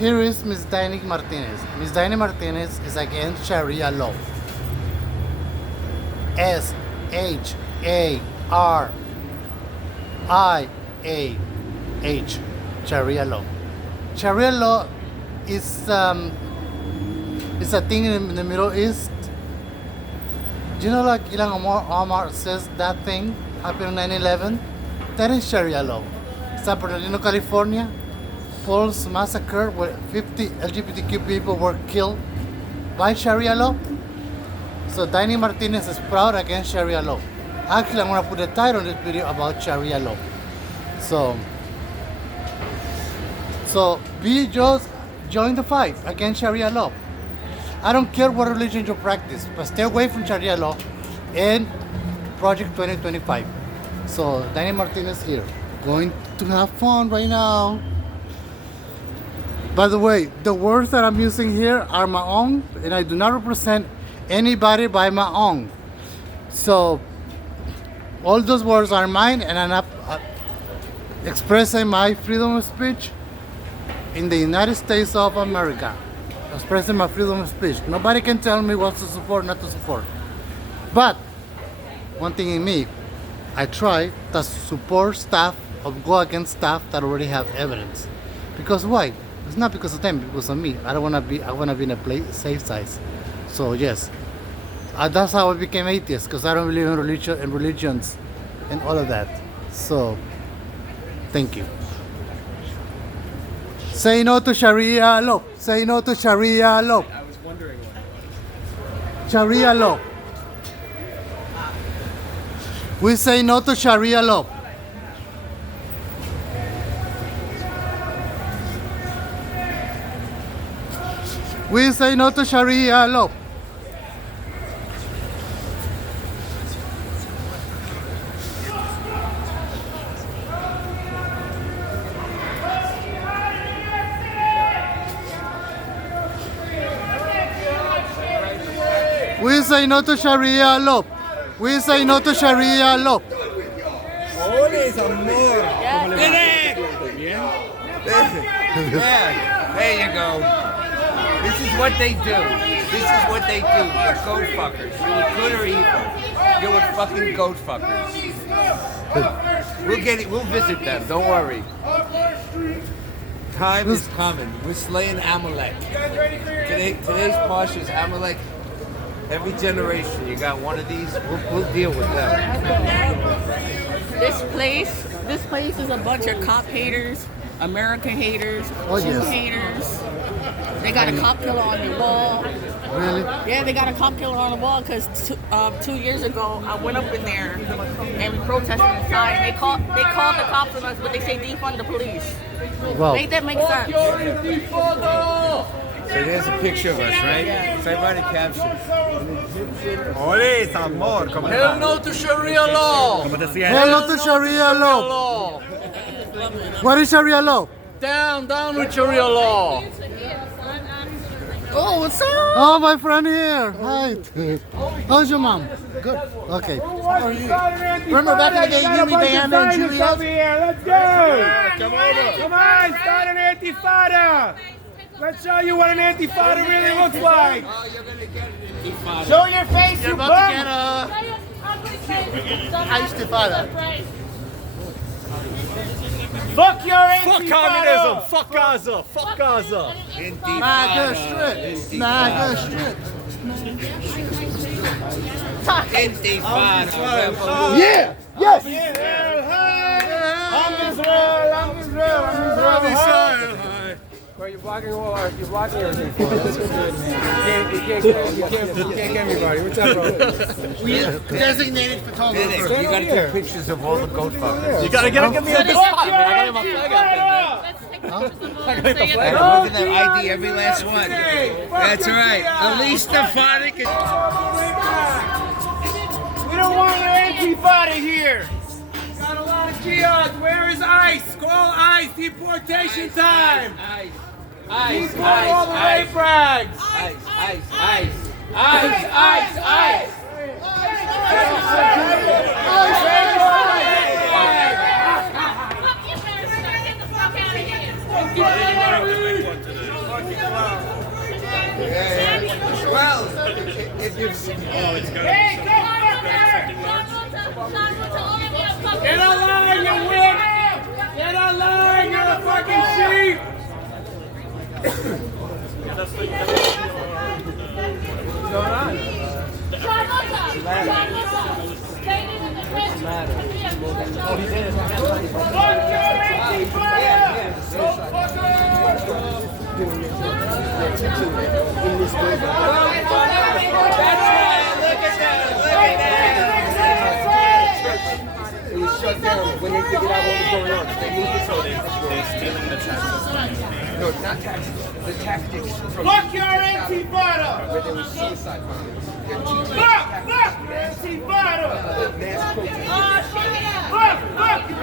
here is Miss Diane Martinez. Miss Diane Martinez is against Sharia law. SHARIAH, Sharia law. Sharia law is a thing in the Middle East. Do you know like Ilan Omar says that thing happened on 9/11? That is Sharia law. San Bernardino, California, false massacre where 50 LGBTQ people were killed by Sharia law. So Diane Martinez is proud against Sharia law. Actually, I'm going to put a title on this video about Sharia law. So be just join the fight against Sharia law. I don't care what religion you practice, but stay away from Sharia law and Project 2025. So Diane Martinez here, going to have fun right now. By the way, the words that I'm using here are my own, and I do not represent anybody by my own. So all those words are mine, and I'm not expressing my freedom of speech in the United States of America. Expressing my freedom of speech. Nobody can tell me what to support, not to support. But one thing in me, I try to support stuff or go against stuff that already have evidence. Because why? It's not because of them, because of me. I want to be in a safe side. So yes, that's how I became atheist, because I don't believe in religions and all of that. So thank you. Say no to Sharia law. Say no to Sharia law. I was wondering why. Sharia law. We say no to Sharia law. We say no to Sharia law. We say no to Sharia law. We say no to Sharia law. Ole, amor. Yeah, there you go. This is what they do. This is what they do. They're goat fuckers. You're good or evil. You're with fucking goat fuckers. We'll get it. We'll visit them. Don't worry. Time is coming. We're slaying Amalek. Today's Parsha is Amalek. Every generation, you got one of these. We'll deal with them. This place is a bunch of cop haters, America haters, yes. haters. They got a cop killer on the wall. Really? Yeah, they got a cop killer on the wall because 2 years ago I went up in there and we protested inside. They called the cops on us, but they say defund the police. Wow. Make that make sense. So there's a picture of us, right? Yeah. So I write a caption. Ole, amor. Hell no to Sharia law. Hell no to Sharia law. What is Sharia law? Down with Sharia law. Oh, what's up? Oh, my friend here. Hi. How's your mom? Good. Okay. Remember back in the day, you, me, Diana, and Julia? Let's go. Come on, start an antifada. Let's show you what an antifada really looks like. Oh, you're gonna get an intifada. Show your face, you bum. Intifada. Fuck your antifada. Fuck communism. Fuck Gaza. Fuck Gaza. MAGA strip. MAGA strip. Intifada. Yeah. Yes. I'm Israel. Bro, you're blocking everything for us. That's good, man. You can't get me, buddy. What's up, bro? We designated photographer. You gotta take pictures of all the goat fuckers. You gotta get me a good spot, man. I gotta get my flag out there, man. Look at that ID, every last one. That's right. At least the Stefanik. We don't want your antifada here. Got a lot of kiosks. Where is ICE? Call ICE. Deportation time. Ice. Deport all the rape rags. Ice. Well, if you've seen... Hey, go Get online, you wimp! Get online, you're a fucking sheep! What's going on? It was shut down when they figured out what was going on. They moved it so they're stealing the taxes. No, not taxes. The tactics from Fuck your Antifada! where there was suicide bombings. Fuck your Antifada! Mass protests. Fuck your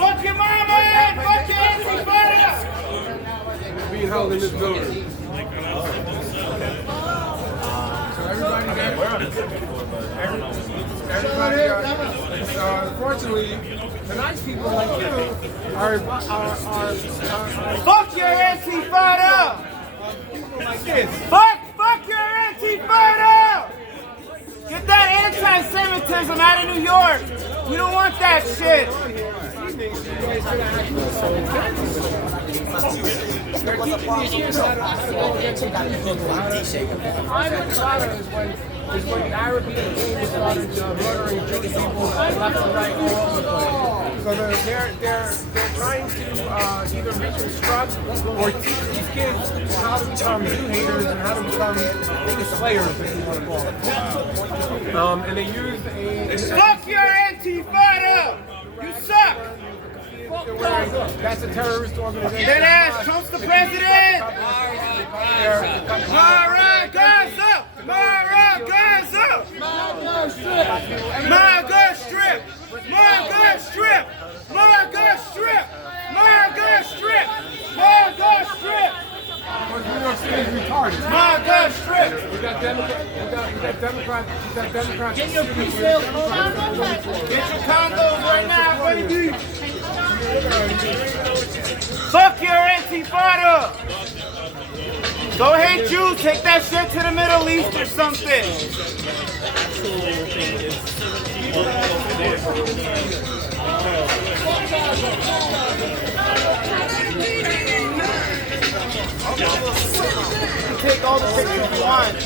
Fuck your mama and fuck your Antifada! Being held in this building. So everybody, unfortunately, the nice people like you are Fuck your Antifada! people like this. Fuck your Antifada! Get that anti-Semitism out of New York! We don't want that shit! Is when Arab people started murdering Jewish people left and right all over the place. So they're trying to either reconstruct or teach these kids how to become Jew haters and how to become slayers, if you want to call it. And they used a... Fuck your Antifada! You suck! That's a terrorist organization. Dead ass, Trump's the president! Mara Gaza! Mara Gaza! MAGA strip! MAGA strip! MAGA strip! MAGA strip! MAGA strip! Because New York City is retarded. MAGA strip! We got Democrats. Get your condos right now, baby! Fuck your Antifada! Go ahead, Jews, take that shit to the Middle East or something. You take all the pictures you want.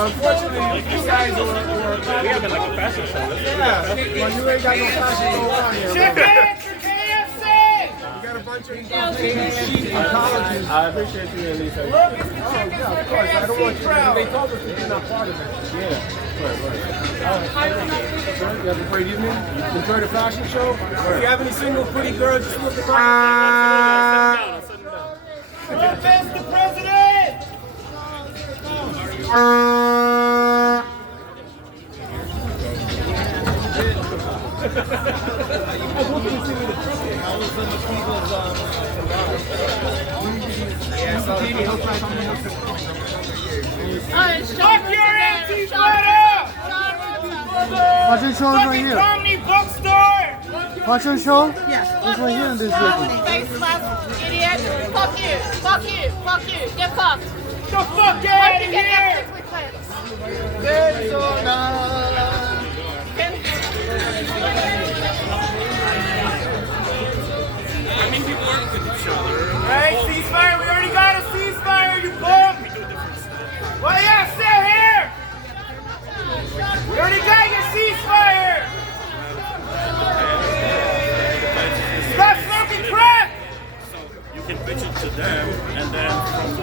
Unfortunately, you guys are we have like a fashion show. Yeah, well, you ain't got no fashion going on here. KFC! You got a bunch of colleges. I appreciate you, Elisa. Oh, yeah, of course. I don't want you to. They told us that you're not part of it. Yeah. Right. You have a great evening. Enjoy the fashion show. If you have any single pretty girls, just look around. Protest the president! Fuck your Antifada! Fashion show is right here. Comedy bookstore! Fashion show? Yes. It's right here in this building. Faceless idiot. Fuck you. Fuck you. Fuck you. Get fucked. The fuck out of here! I mean, we work with each other. Right, ceasefire, we already got a ceasefire, you bum! Why y'all still here? We already got your ceasefire! Stop smoking crack! So you can pitch it to them, and then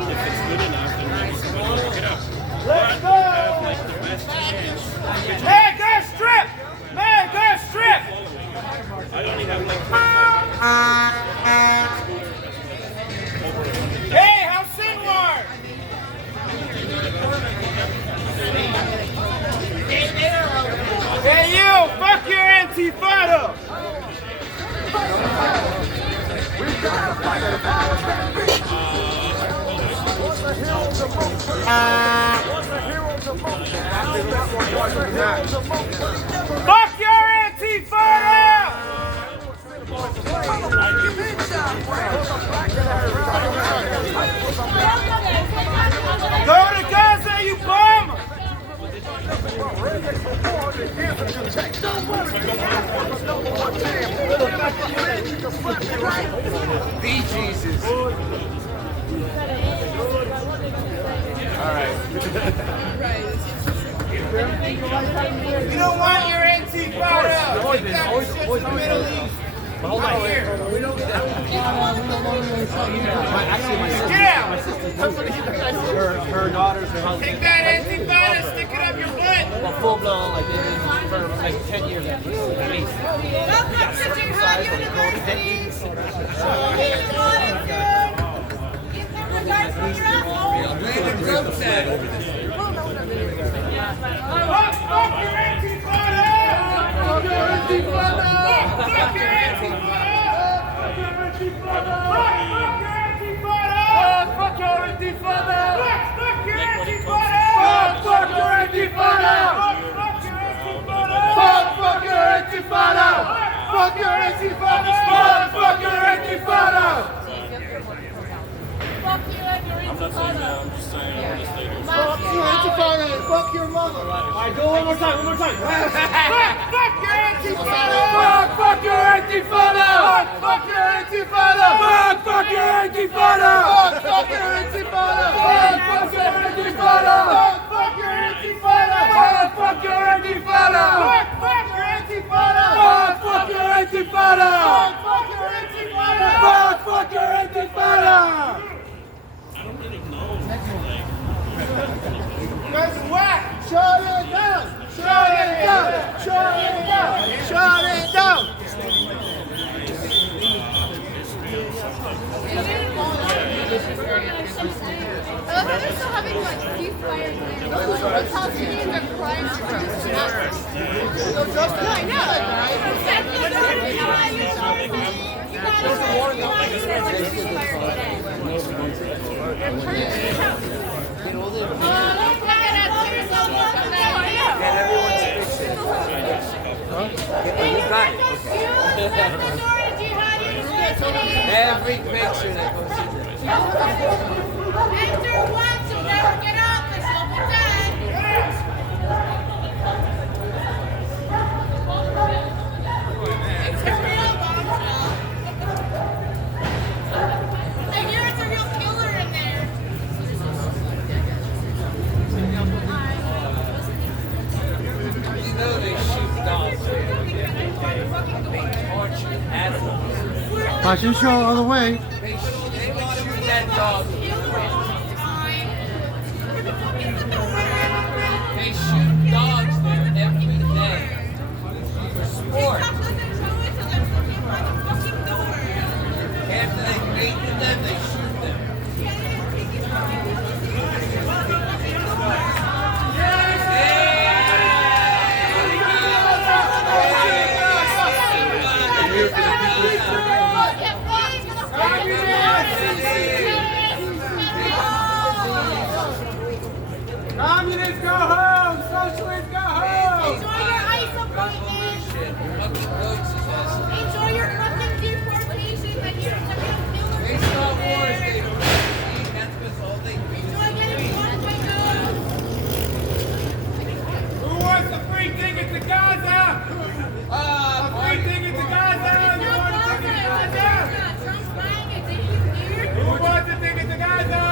if it's good enough, then maybe someone will pick it up. Let's But go! you have like the best chance. MAGA strip! MAGA strip! I only have like 25. Hey, how's Sinwar? Hey you, fuck your Antifada! Fuck your Antifa! Go to Gaza, you bum! Be Jesus. Alright. You don't want your Antifa! Take that shit to the Middle East! Hold on. Here. We don't get that. Get out! Her daughters and husband. Take that Antifa and stick it up your butt! Well, full blown, like they've been for like 10 years at least. Fuck your Antifa! Fuck your Antifa! Fuck your Antifa! Fuck your Antifa! Fuck your Antifa! Fuck your Antifa! Fuck your Antifa! Fuck your Antifa! Fuck your Antifa! I'm not saying that. I'm just saying I want to stay there. Fuck your Antifa! Fuck your mother! Alright, go one more time. Fuck your Antifa! Fuck your Antifa! Fuck your Antifa! Fuck your Antifa! Fuck your Antifa! Fuck your Antifa! Fuck your Antifa! Fuck your Antifa! Fuck your Antifa! Fuck your Antifa! Fuck your Antifa! Fuck your Antifa! I don't really know. Guys, whack! Shut it down! Shut it down! Shut it down! Shut it down! I love how they're still having like ceasefires there. Those Palestinians are crying for justice. I know. Every picture that goes in there. Enter once, you'll never get out. This will be done. It's a real bombshell. I hear it's a real killer in there. You know they shoot dogs. They torture animals. Fashion show all the way. They shoot that dog. They shoot dogs there every day. For sport. After they mate with them, they shoot them. Communists go home! Socialists go home! Enjoy your ice appointment. Enjoy your fucking deportation that you're the real killer. They start wars, they don't see. That's because all they do. Enjoy getting fucked by guns. Who wants a free ticket to Gaza? A free ticket to Gaza! You want a ticket to Gaza? Trump's buying it. Did you hear? Who wants a ticket to Gaza?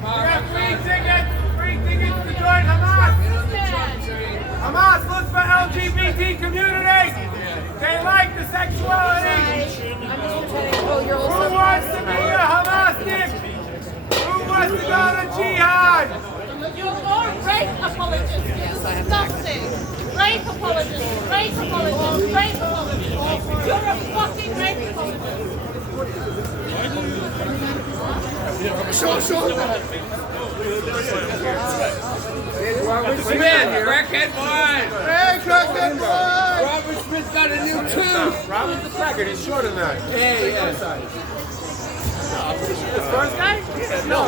We got free tickets! Free tickets to join Hamas! Hamas looks for LGBT community! They like the sexuality! Who wants to be a Hamasnik? Who wants to go to jihad? You're more rape apologists. Disgusting. Rape apologists. Rape apologists. Rape apologists. You're a fucking rape apologist. Robert Smith, crackhead boy. Hey, crackhead boy! Robert Smith got a new tooth. Robert's the cracker. He's shorter than that. Yeah. This first guy? Yeah, no,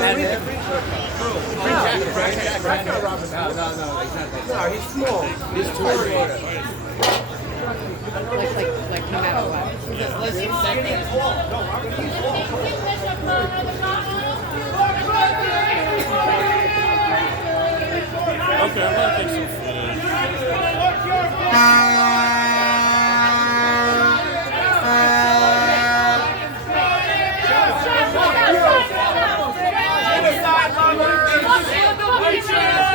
no, he's small. He's Tory. Like no matter what. Okay, I'm gonna take some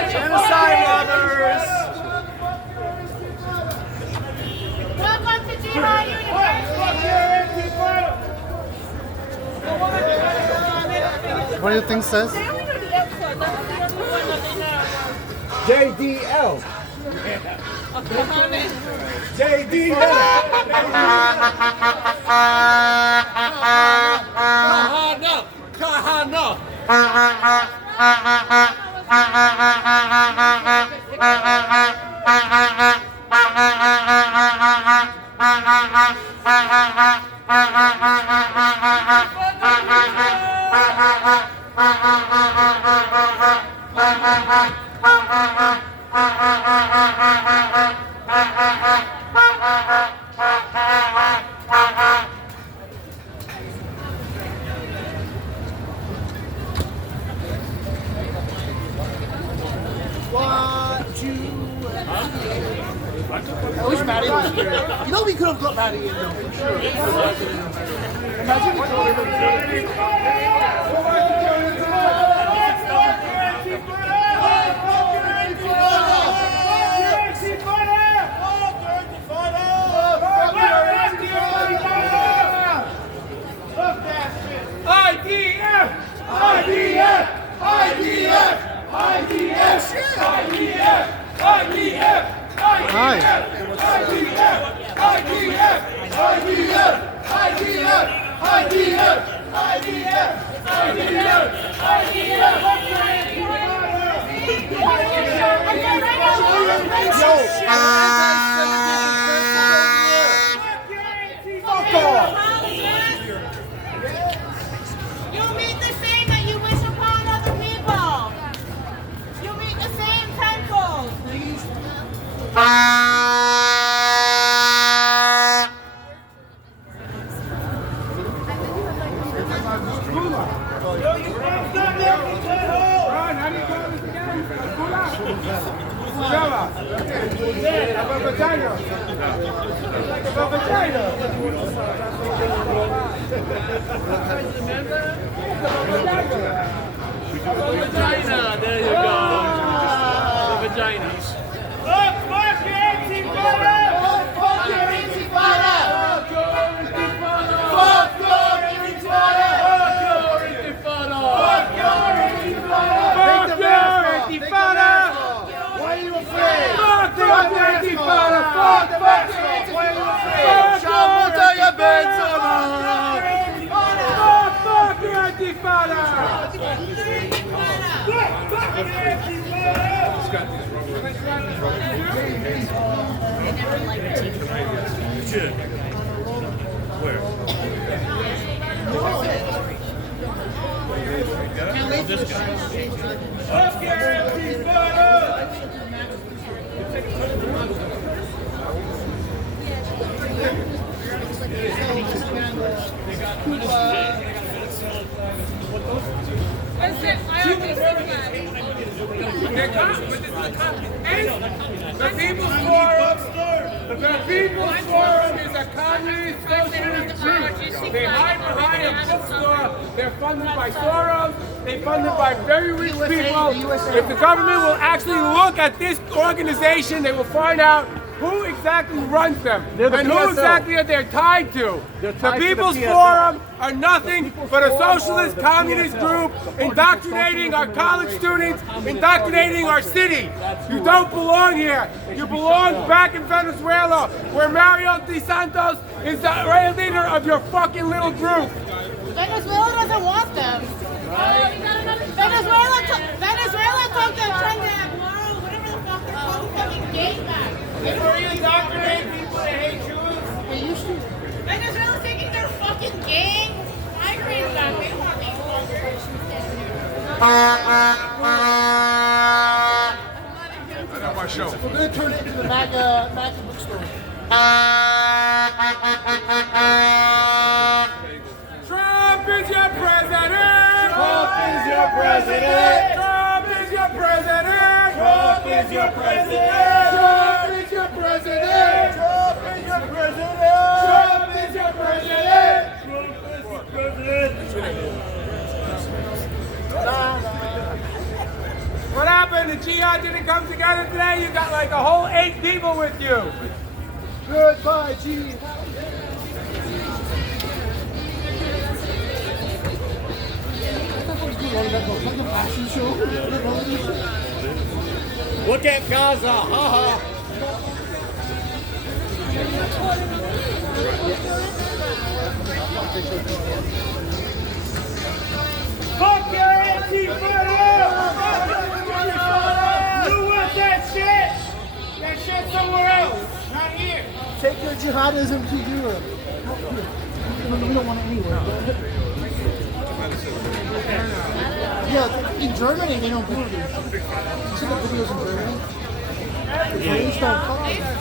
Genocide lovers! Welcome to Jihad University! What do you think, says? JDL. JDL. Kahana. I wish Maddie was here. You know we could have got Maddie in though, for sure. Imagine we told her. IDF! IDF! IDF! IDF! IDF! IDF! Hi. You mean the same that you wish upon other people. You mean the same tenfold. Vagina, there you go. The vaginas. Fuck your Antifada! Fuck your Antifada! Fuck your Antifada! Fuck your Antifada! Fuck your Antifada! Why are you afraid? Fuck your Antifada! Fuck the backstop! Why are you afraid? Shamuta ya Benzema! Fuck your Antifada! shit. Where? This guy. The People's Forum. The People's Forum is a communist socialist group. They hide behind a bookstore. They're funded by Soros. They're funded by very rich people. If the government will actually look at this organization, they will find out who exactly runs them and who exactly are they tied to. The People's Forum are nothing but a socialist communist group indoctrinating our college students, indoctrinating our city. You don't belong here. You belong back in Venezuela, where Mario de Santos is the real leader of your fucking little group. Venezuela doesn't want them. Venezuela took them from them. Whatever the fuck they're called, fucking gay back. Before you indoctrinate people to hate Jews, Venezuela's taking their fucking gang migrants back. They don't want these I know my show. We're gonna turn it into the MAGA bookstore. Trump is your president! Trump is your president! Trump is your president! Trump is your president! Trump is your president! Trump is your president! Trump is your president! What happened? The jihad didn't come together today? You got like a whole 8 people with you. Goodbye, jihad. Look at Gaza, haha. Fuck your Antifa! You want that shit? That shit somewhere else, not here. Take your jihadism to Europe. We don't want it anywhere. Yeah, in Germany they don't do this. You see the videos in Germany? Police don't fuck with them.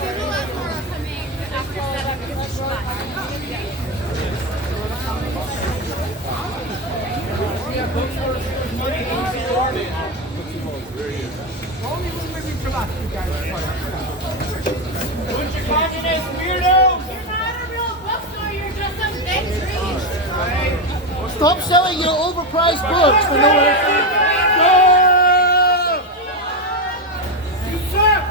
Bunch of communist weirdos! You're not a real bookstore, you're just some big tree. Stop selling your overpriced books for no reason. You suck!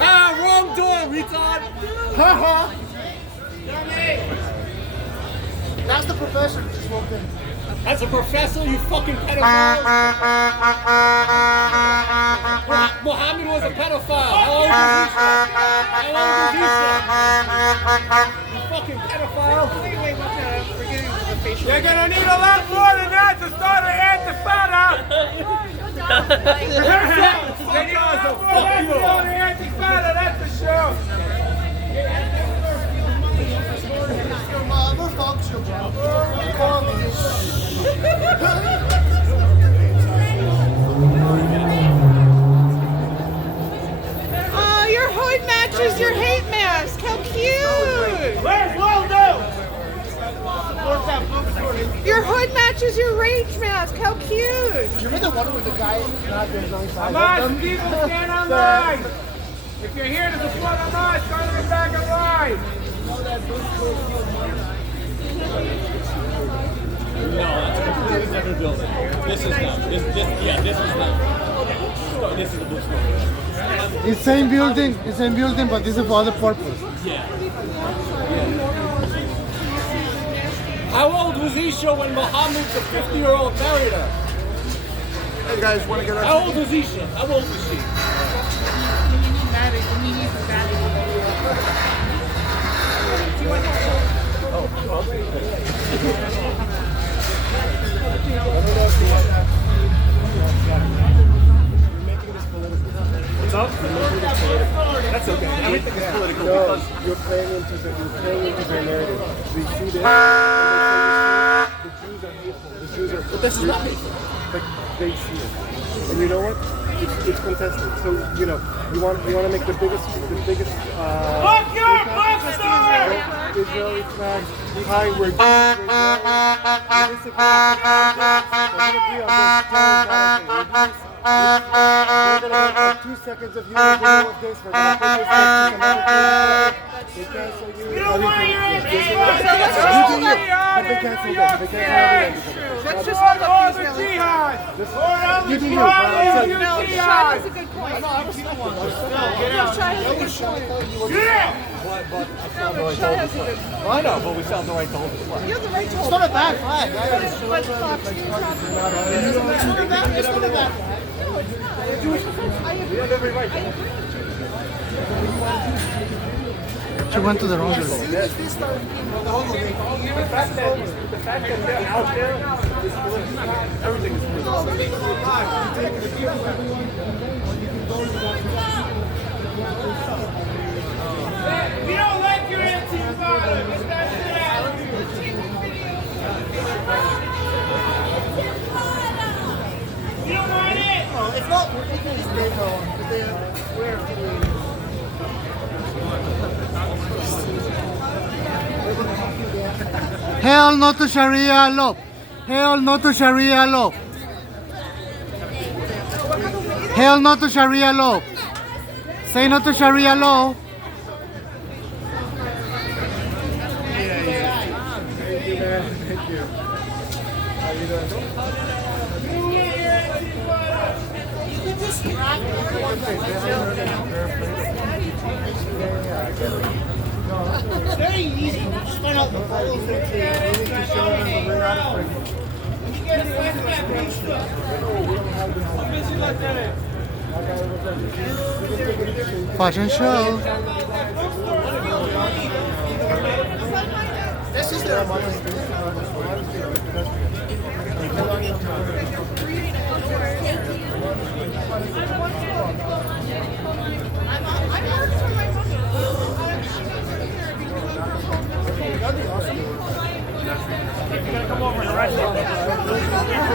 Ah, wrong door, retard. Haha! That's the professor who just walked in. That's a professor, you fucking pedophile. Muhammad was a pedophile. How old is he? You fucking pedophile. You're gonna need a lot more than that to start an intifada! They need a lot more than that to start an intifada, that's for sure! We're functional, bro. Call me. Oh, your hood matches your hate mask. How cute! Where's Waldo? Your hood matches your rage mask. How cute! Do you remember the one with the guy? Hamas, people stand on line! If you're here to support Hamas, go to the back of line! No, that's a completely different building. This is not. This is not. This is the bookstore. It's same building, but this is for other purpose. Yeah. How old was Isha when Muhammad, the 50-year-old, married her? Hey guys, wanna get How old was Isha? How old was she? What's up? That's okay. Everything is political because You're playing into their narrative. We see this. The Jews are hateful. The Jews are. But this is not hateful. But they see it, and you know what? It's contested. So you know you want to make the biggest. Fuck your bookstore! Israeli flags high. We're Jews. We're gonna get 2 seconds of you in the middle of this. We're gonna put this next to some other things. They cancel you. You don't want your They cancel this. They cancel Let's just Support hold all up the these jihad! Support all the You do you, jihad! bro. You No, jihad! Shariah's a good point. Get out! Shariah's a good point. Get out! Shariah's a good point. I know, but we still have the right to hold the flag. You have the right to It's hold not a it. bad flag. But Fox News has It's not a bad flag. No, it's not. I agree. I agree with you. She went to the wrong building. The fact that they're out there is political. Everything is political. We don't like your Antifa! Get that shit out! Hell no to Sharia law. Hell no to Sharia law. Hell no to Sharia law. Say no to Sharia law. Thank you, man. Thank you. How you It's very easy. You just find out the rules. We need to show them that we're not afraid. You get a flashback, big stuff. I'm busy like that. Fashion show. This is their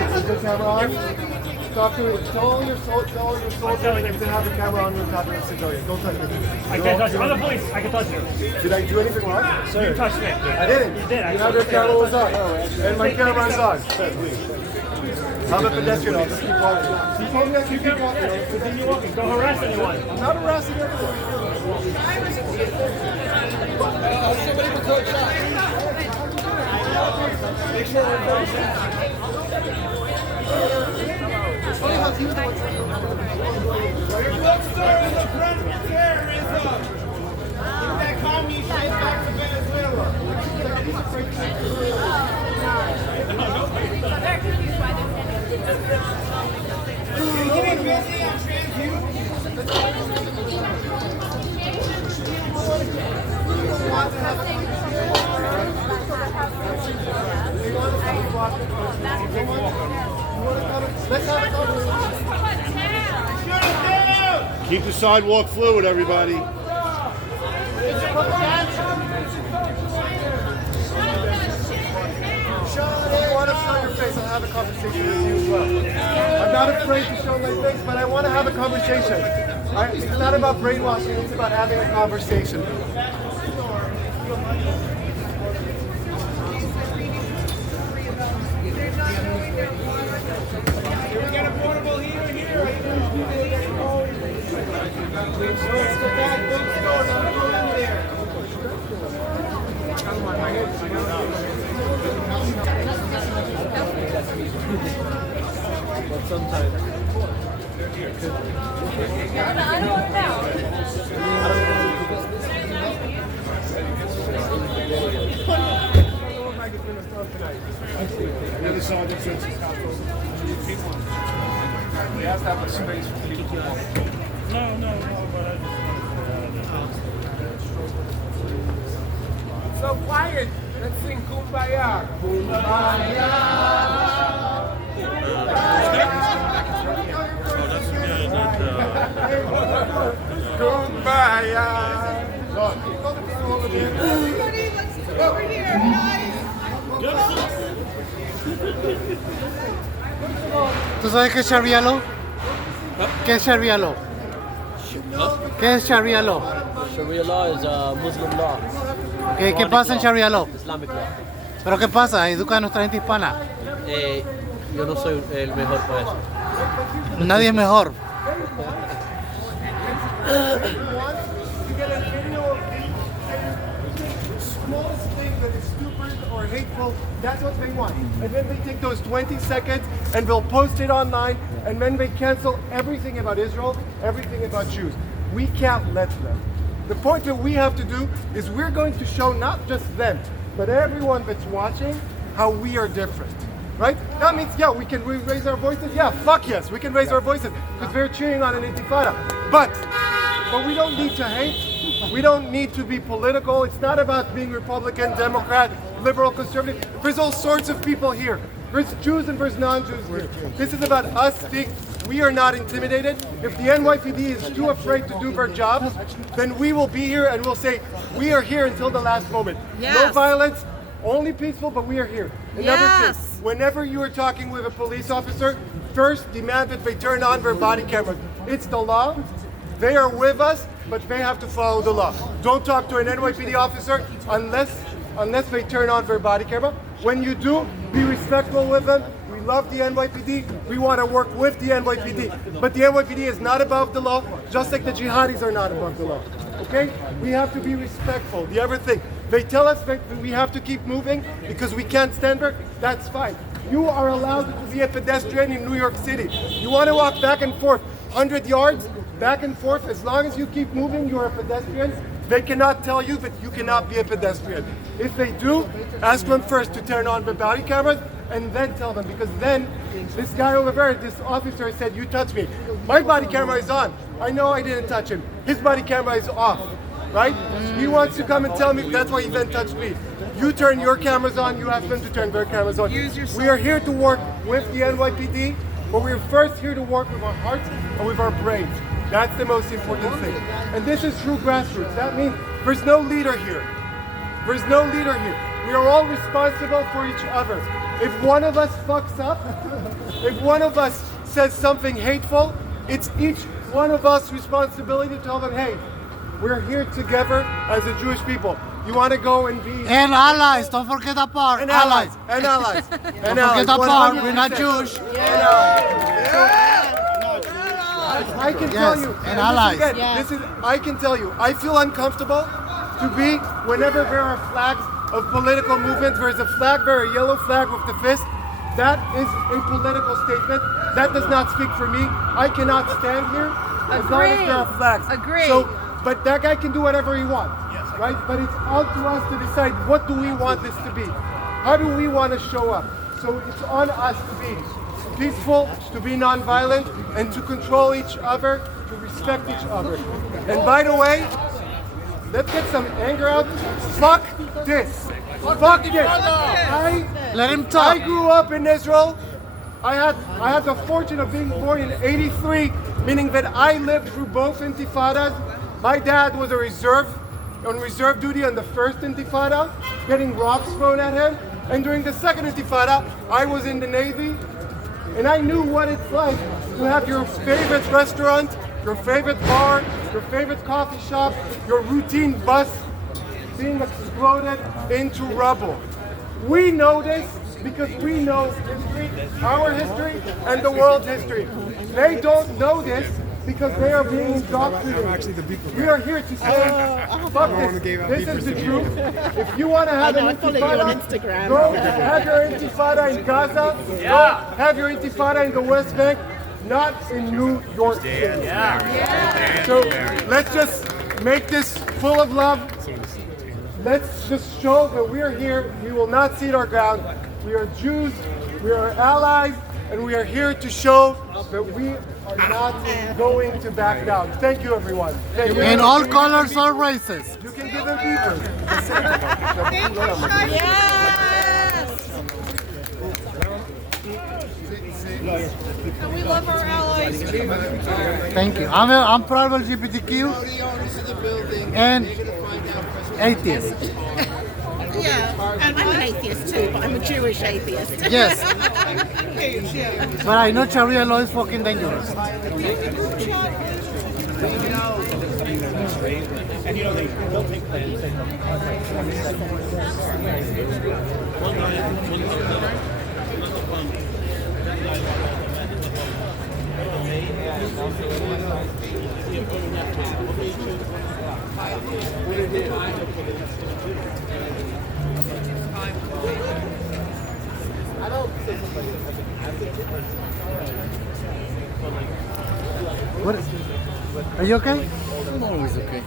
Is the camera on? Talk to it. Tell all your soldiers to have the camera on when talking to civilians. Don't touch me. I can't touch you. I'm the police. I can touch you. Did I do anything wrong? Sir. You touched me. I didn't. You did. You know the camera was on. And my camera is on. I'm a pedestrian. I'll just keep walking. He told me I should keep walking. Continue walking. Don't harass anyone. I'm not harassing everyone. somebody with coach shot. Make sure we're very safe. It's funny how teams don't Let's start with the front of terrorism. Bring that commie shit back to Venezuela. You're getting busy on Keep the sidewalk fluid, everybody. You want to show your face, I'll have a conversation with you as well. I'm not afraid to show my face, but I want to have a conversation. It's not about brainwashing, it's about having a conversation. Can we get a portable heater here? It's the bad bookstore, don't go in there. But sometimes. The other side of the We have to have a space for people to walk. No, but So quiet. Let's sing Kumbaya. Kumbaya. Kumbaya. Everybody, let's come over here, guys. ¿Tú sabes qué es Sharia law? ¿Qué es Sharia law? ¿Qué es Sharia law? Sharia law is Muslim law. ¿Qué pasa en Sharia law? Islamic law. ¿Pero qué pasa? Educa a nuestra gente hispana. Yo no soy el mejor para eso. Nadie es mejor. Smallest thing that is stupid or hateful, that's what they want. And then they take those 20 seconds and they'll post it online and then they cancel everything about Israel, everything about Jews. We can't let them. The point that we have to do is we're going to show not just them, but everyone that's watching how we are different. Right? That means, yeah, we can raise our voices. Yeah, fuck yes, we can raise our voices because they're cheering on an intifada. But we don't need to hate. We don't need to be political. It's not about being Republican, Democrat, liberal, conservative. There's all sorts of people here. There's Jews and there's non-Jews here. This is about us speak. We are not intimidated. If the NYPD is too afraid to do their job, then we will be here and we'll say, we are here until the last moment. Yes. No violence, only peaceful, but we are here. Another Yes. thing, whenever you are talking with a police officer, first demand that they turn on their body cameras. It's the law. They are with us, but they have to follow the law. Don't talk to an NYPD officer unless unless they turn on their body camera. When you do, be respectful with them. We love the NYPD. We want to work with the NYPD. But the NYPD is not above the law, just like the jihadis are not above the law. Okay? We have to be respectful. The other thing, they tell us that we have to keep moving because we can't stand there. That's fine. You are allowed to be a pedestrian in New York City. You want to walk back and forth 100 yards, back and forth, as long as you keep moving, you're a pedestrian. They cannot tell you that you cannot be a pedestrian. If they do, ask them first to turn on the body cameras and then tell them, because then this guy over there, this officer said, you touched me. My body camera is on. I know I didn't touch him. His body camera is off, right? He wants to come and tell me, that's why he then touched me. You turn your cameras on, you ask them to turn their cameras on. We are here to work with the NYPD, but we're first here to work with our hearts and with our brains. That's the most important thing. And this is true grassroots. That means there's no leader here. There's no leader here. We are all responsible for each other. If one of us fucks up, if one of us says something hateful, it's each one of us responsibility to tell them, hey, we're here together as a Jewish people. You want to go and be... And allies, don't forget that part. And allies. And allies. Don't forget that part, we're not Jewish. And allies. I can tell you, and allies. This is, I can tell you, I feel uncomfortable to be, whenever there are flags of political movements, there's a flag there, a yellow flag with the fist, that is a political statement. That does not speak for me. I cannot stand here as long as there are flags. Agree. So, but that guy can do whatever he wants, right? But it's up to us to decide, what do we want this to be? How do we want to show up? So it's on us to be peaceful, to be nonviolent, and to control each other, to respect each other. And by the way, let's get some anger out. Fuck this. Fuck this. Let him talk. I grew up in Israel. I had the fortune of being born in '83, meaning that I lived through both intifadas. My dad was on reserve duty on the first intifada, getting rocks thrown at him. And during the second intifada, I was in the Navy. And I knew what it's like to have your favorite restaurant, your favorite bar, your favorite coffee shop, your routine bus being exploded into rubble. We know this because we know history, our history, and the world's history. They don't know this because they are being indoctrinated. We are here to say, fuck this. This is the truth. If you want to have an intifada, go have your intifada in Gaza. Go have your intifada in the West Bank, not in New York City. So let's just make this full of love. Let's just show that we are here. We will not cede our ground. We are Jews. We are allies. And we are here to show that we are not going to back down. Thank you, everyone. Thank you. In all colors, all races. You can give them beepers. Thank you, Shariah. Yes. And we love our allies too. Thank you. I'm proud of LGBTQ and atheist. Yeah, and I'm an atheist too, but I'm a Jewish atheist. Yes. But I know Sharia law is fucking dangerous. What? Are you okay? I'm always okay.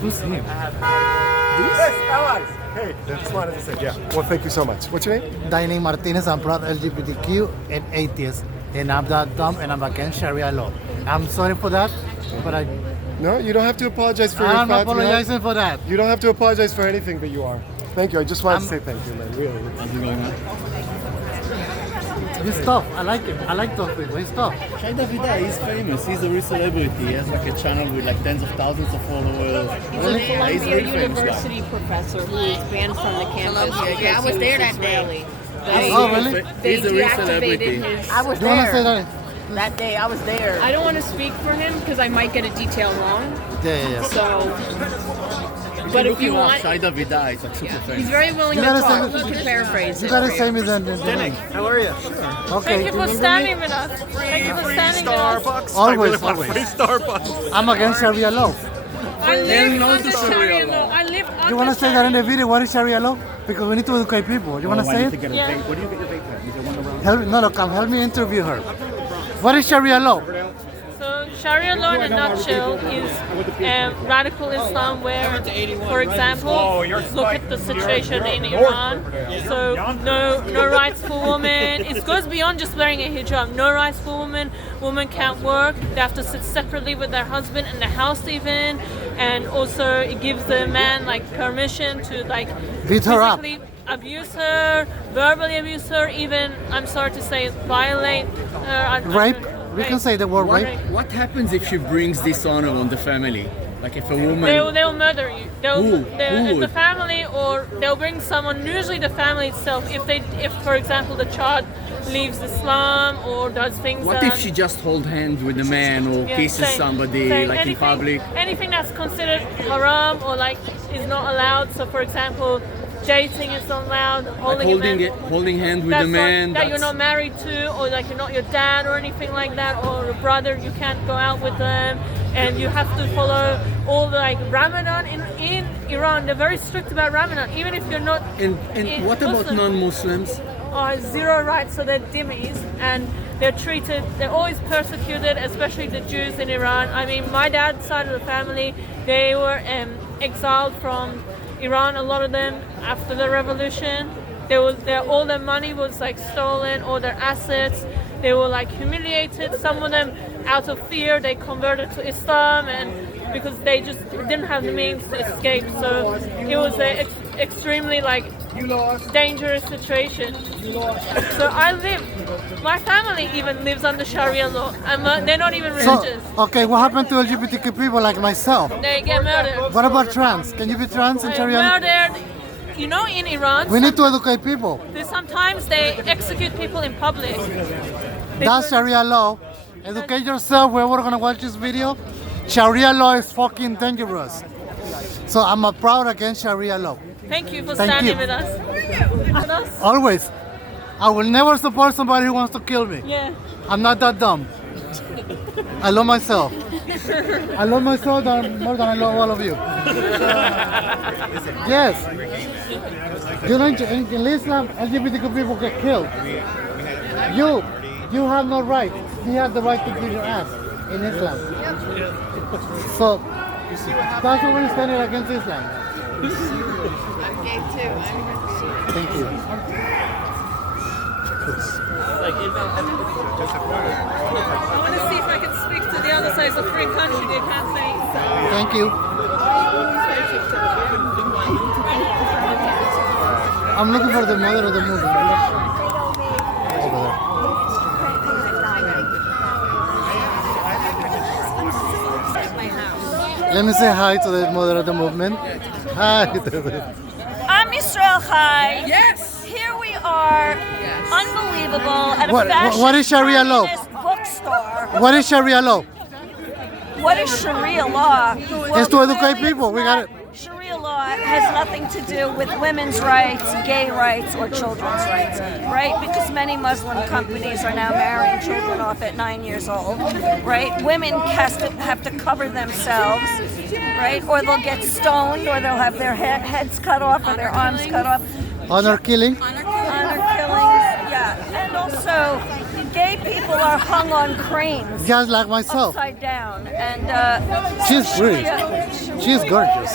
Who's here? Yes, allies. Hey, just wanted to say, yeah. Well, thank you so much. What's your name? Diane Martinez. I'm proud LGBTQ and atheist. And I'm that dumb and I'm against Sharia law. I'm sorry for that, but I... No, you don't have to apologize for your I'm thoughts. apologizing for that. You don't have to apologize for anything, but you are. Thank you. I just wanted to say thank you, man. Really. Thank you very much. He's tough. I like him. I like tough people. He's tough. Shai Davida, he's famous. He's a real celebrity. He has like a channel with like tens of thousands of followers. He's a Yeah, he's a Columbia real famous guy. University professor who was banned from the campus. Yeah, I was there that day. Oh, really? They He's a real deactivated celebrity. his. I was Do you want to say there. that? That day, I was there. I don't want to speak for him because I might get a detail wrong. Yeah. So But if look you him up, want, Shaida Vida, it's like super famous. he's very willing You to gotta talk. say- You can paraphrase You it. gotta for say you. me the name. How are you? Okay. Thank you do for need standing me? with us. Thank you for standing with us. Starbucks. Always, I really want always. free Starbucks. I'm against Sharia law. I live knows under the Sharia Sharia law. I live under You wanna say that in the video? What is Sharia law? Because we need to educate people. You wanna say it? Yeah. Where do you get your vape pen? Is there one around? Help me interview her. What is Sharia law? So Sharia law in a nutshell is radical Islam where, for example, look at the situation in Iran. So no rights for women. It goes beyond just wearing a hijab. No rights for women. Women can't work. They have to sit separately with their husband in the house even. And also it gives the man like permission to like Beat her up. physically abuse her, verbally abuse her, even, I'm sorry to say, violate her. Rape? We can say the word rape. What happens if she brings dishonor on the family? Like if a woman... They'll murder you. Who The would? family, or they'll bring someone. Usually the family itself. If for example the child leaves Islam or does things. What if she just hold hands with a man or yeah, kisses say- somebody say like in public? Anything that's considered haram or like is not allowed. So for example, dating is not allowed. Holding hand with that's a man. that you're not married to, or like you're not your dad or anything like that, or a brother, you can't go out with them, and you have to follow all the like Ramadan in Iran. They're very strict about Ramadan, even if you're not. And what about Muslim. non-Muslims? Zero rights, so they're dhimmis, and they're always persecuted, especially the Jews in Iran. I mean, my dad's side of the family, they were exiled from Iran, a lot of them, after the revolution. All their money was like stolen, all their assets. They were like humiliated. Some of them, out of fear, they converted to Islam, and because they just didn't have the means to escape. So it was an extremely like dangerous situation. So my family even lives under Sharia law. They're not even religious. So, okay, what happened to LGBTQ people like myself? They get murdered. What about trans? Can you be trans in Sharia law? Murdered. You know, in Iran, We need to educate people. sometimes they execute people in public. That's Sharia law. Educate yourself whoever gonna watch this video. Sharia law is fucking dangerous. So I'm proud against Sharia law. Thank you for Thank standing you. with us. With us. Always. I will never support somebody who wants to kill me. Yeah. I'm not that dumb. I love myself. I love myself more than I love all of you. Yes. You know, in Islam, LGBTQ people get killed. You have no right. You have the right to beat your ass in Islam. So that's what we're standing against Islam. I'm gay too. Thank you. I want to see if I can speak to the other side. It's a free country. They can't say. Thank you. I'm looking for the mother of the movie. Over there. Let me say hi to the mother of the movement. Hi. I'm Yisrael Chai. Yes. Here we are, unbelievable, at a What is Sharia law? fashion bookstore. What is Sharia law? What is Sharia law? It's to educate people. We got it. Sharia law has nothing to do with women's rights, gay rights, or children's rights, right? Because many Muslim companies are now marrying children off at 9 years old, right? Women have to cover themselves, right? Or they'll get stoned, or they'll have their heads cut off, or their arms cut off. Honor killing. Honor killings, yeah. And also, gay people are hung on cranes. Just like myself. Upside down. And She's pretty. She's gorgeous.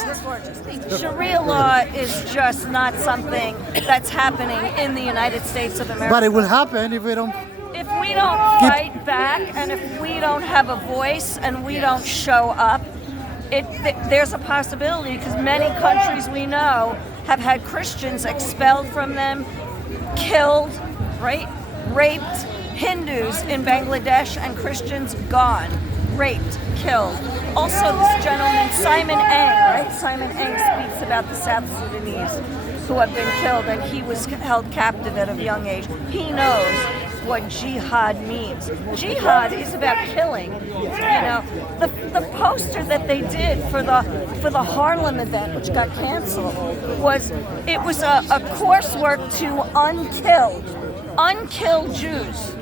Sharia law is just not something that's happening in the United States of America. But it will happen if we don't. If we don't fight back, and if we don't have a voice, and we don't show up, there's a possibility, because many countries we know have had Christians expelled from them, killed, right? Raped. Hindus in Bangladesh and Christians gone, raped, killed. Also, this gentleman, Simon Eng, right? Simon Eng speaks about the South Sudanese who have been killed, and he was held captive at a young age. He knows what jihad means. Jihad is about killing. You know, the poster that they did for the Harlem event, which got canceled, was a coursework to unkill Jews.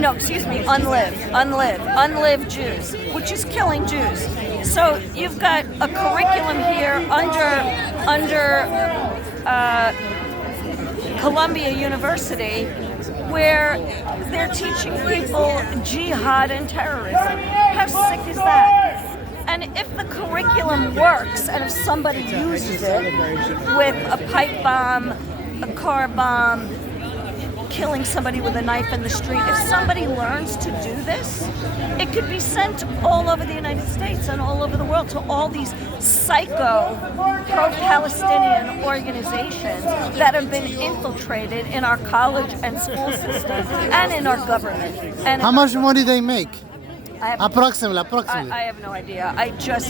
No, excuse me, unlive Jews, which is killing Jews. So you've got a curriculum here under Columbia University where they're teaching people jihad and terrorism. How sick is that? And if the curriculum works, and if somebody uses it with a pipe bomb, a car bomb, killing somebody with a knife in the street, if somebody learns to do this, it could be sent all over the United States and all over the world to all these psycho pro-Palestinian organizations that have been infiltrated in our college and school systems and in our government. And how much money they make? Approximately. I have no idea.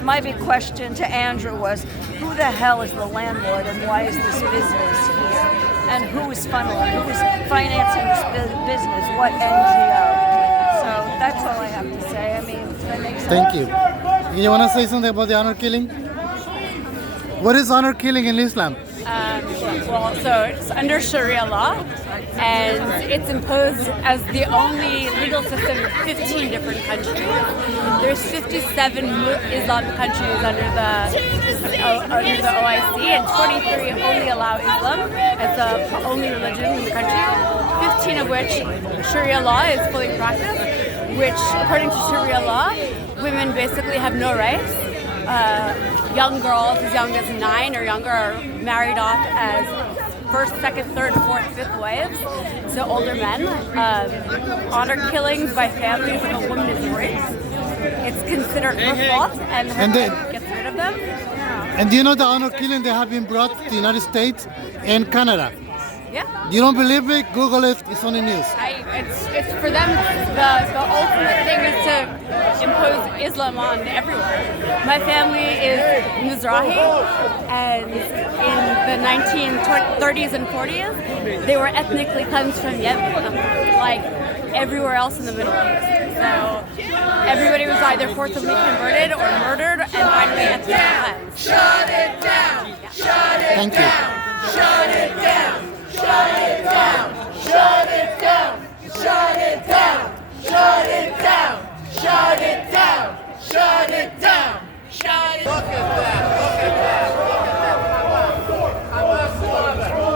My big question to Andrew was, who the hell is the landlord and why is this business here? And who is funneling, who is financing this business, what NGO? So that's all I have to say. I mean, that makes sense. Thank you. You want to say something about the honor killing? What is honor killing in Islam? Well, so it's under Sharia law, and it's imposed as the only legal system in 15 different countries. There's 57 Islamic countries under the OIC, and 23 only allow Islam as the only religion in the country. 15 of which Sharia law is fully practiced, which, according to Sharia law, women basically have no rights. Young girls as young as 9 or younger are married off as first, second, third, fourth, fifth wives to older men. Honor killings by families if a woman is raped. It's considered her fault, and her family gets rid of them. And do you know the honor killing they have been brought to the United States and Canada? Yeah. You don't believe me? Google it. It's on the news. It's for them. The ultimate thing is to impose Islam on everyone. My family is Mizrahi, and in the 1930s and 40s, they were ethnically cleansed from Yemen, like everywhere else in the Middle East. So everybody was either forcibly converted or murdered, and finally ethnically cleansed. Shut it down! Yeah. Shut it Thank down! you. Shut it down! Shut it down! Shut it down! Shut it down! Shut it down! Shut it down! Shut it down! Shut it down! Look at that! Look at that! Look at that!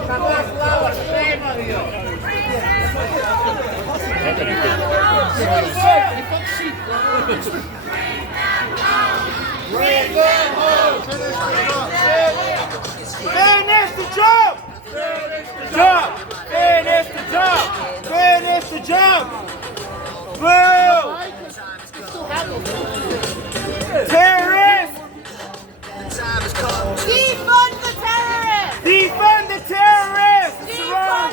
Hamas Lava! Shame on you! Bring them home! Finish the job! Jump! Finish the jump! Finish the jump! Boo! Terrorists! Defund the terrorists! Defund the terrorists! Defund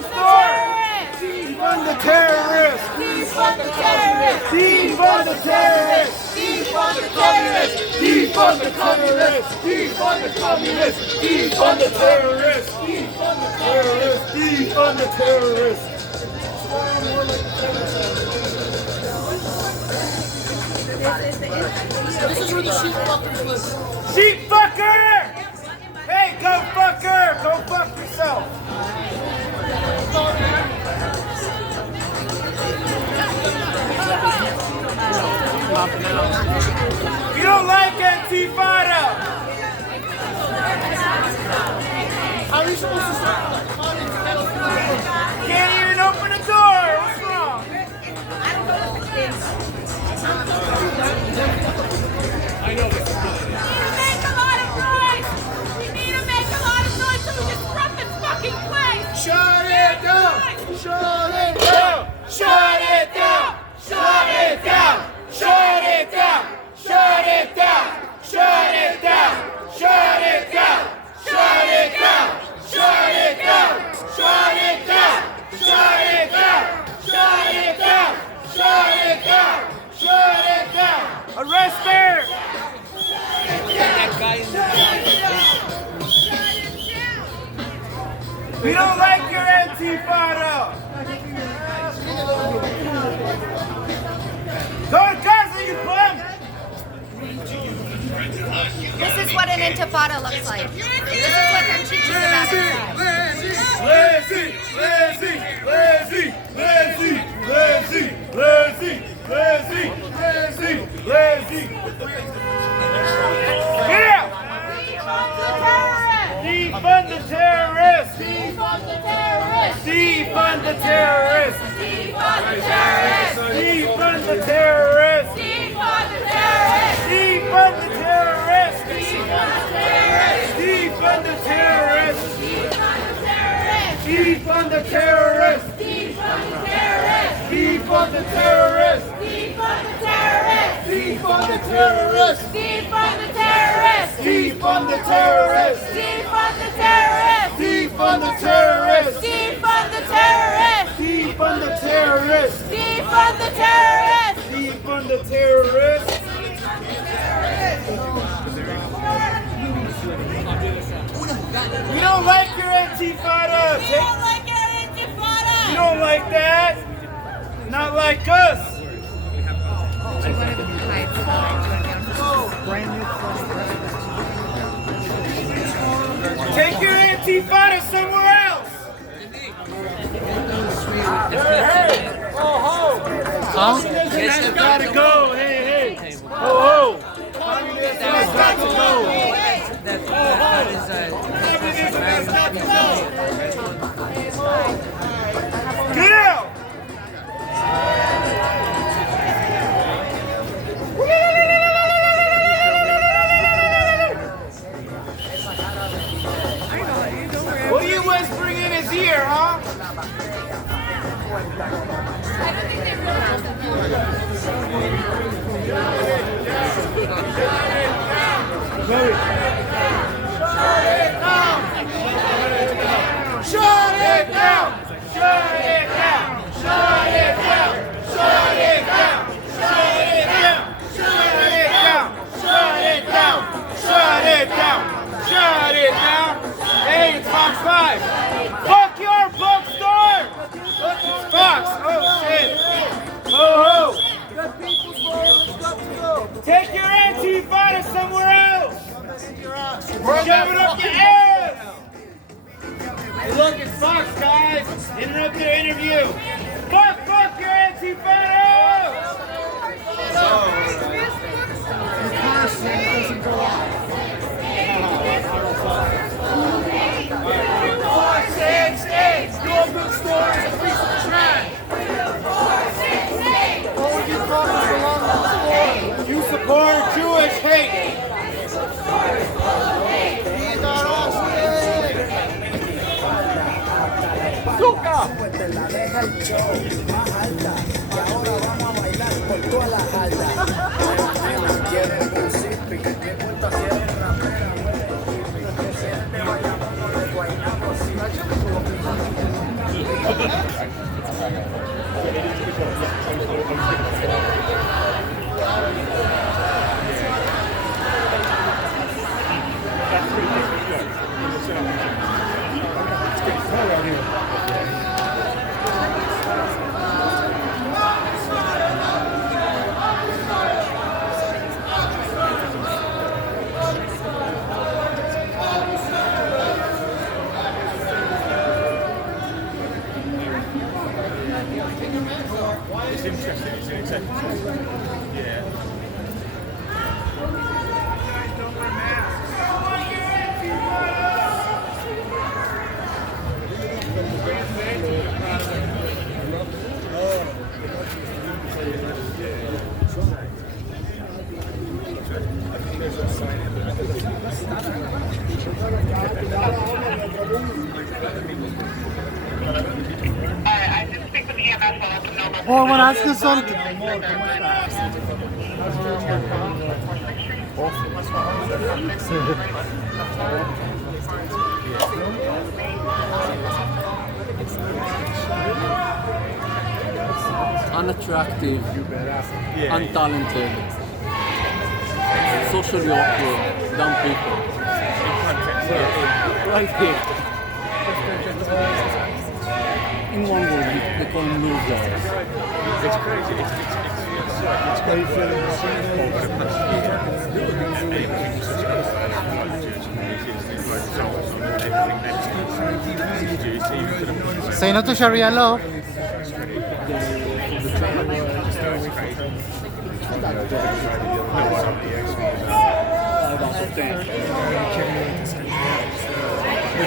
the terrorists! Defund the terrorists! Defund the terrorists! Defund the communists! Defund the communists! Defund the communists! Defund the terrorists! Defund the terrorists! Defund the terrorists! This is where the sheep fuckers live. Sheep fucker! Hey, go fucker! Go fuck yourself! You don't like Antifada! How are you supposed to stop that? Can't even open the door! What's wrong? I know this. Make a lot of noise! We need to make a lot of noise so we disrupt this fucking place! Shut it down! Shut it down! Shut it down! Shut it down! Shut it down! Shut it down! Shut it down! Shut it down! Shut it down! Shut it down! Shut it down! Shut it down! Shut it down! Shut it down! Shut it down! Arrest her! That guy in the We don't like your Antifada. Go to Gaza, you bum. This is what an intifada looks like. This is what they're teaching about it. Lazy, lazy, lazy, lazy, lazy, lazy, lazy, lazy, lazy. Get out! Defund the terrorists! Defund the terrorists! Defund the terrorists! Defund the terrorists! Defund the terrorists! Defund the terrorists! Defund the terrorists! Defund the terrorists! Defund the terrorists! Defund the terrorists! Defund the terrorists! Defund the terrorists! Defund the terrorists! Defund the terrorists! Defund the terrorists! Defund the terrorists! Defund the terrorists! Defund the terrorists! Defund the terrorists! We don't like your Antifada! We don't like your Antifada! You don't like that? Not like us! Take your Antifada somewhere else! Hey! Oh ho! Communism has got to go! Hey, hey! Oh ho! Communism has got to go! Communism has got to go! Get out! What are you whispering in his ear, huh? Shut it down! Shut it down! Shut it down! Shut it down! Shut it down! Shut it down! Shut it down! Shut it down! Shut it down! Hey, it's Fox 5! Fuck your bookstore! It's Fox! Oh shit! Oh ho! Take your Antifada somewhere else! Shove it up your ass! Hey, look, it's Fox, guys! Interrupt their interview! Fuck your Antifada! Your bookstore is a piece of trash! You support Jewish hate! It's interesting, it's interesting. Yeah. Oh, I want to ask you something. Unattractive, untalented, socially awkward, dumb people. Right here. move there. It's crazy. It's Say no to Sharia law.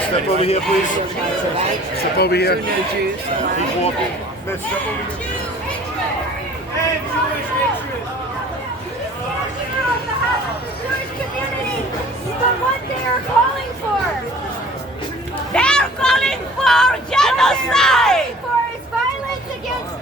Step over here, please. Step over here. Keep walking. Let's step over here. But what they are calling for? They're calling for genocide! For is violence against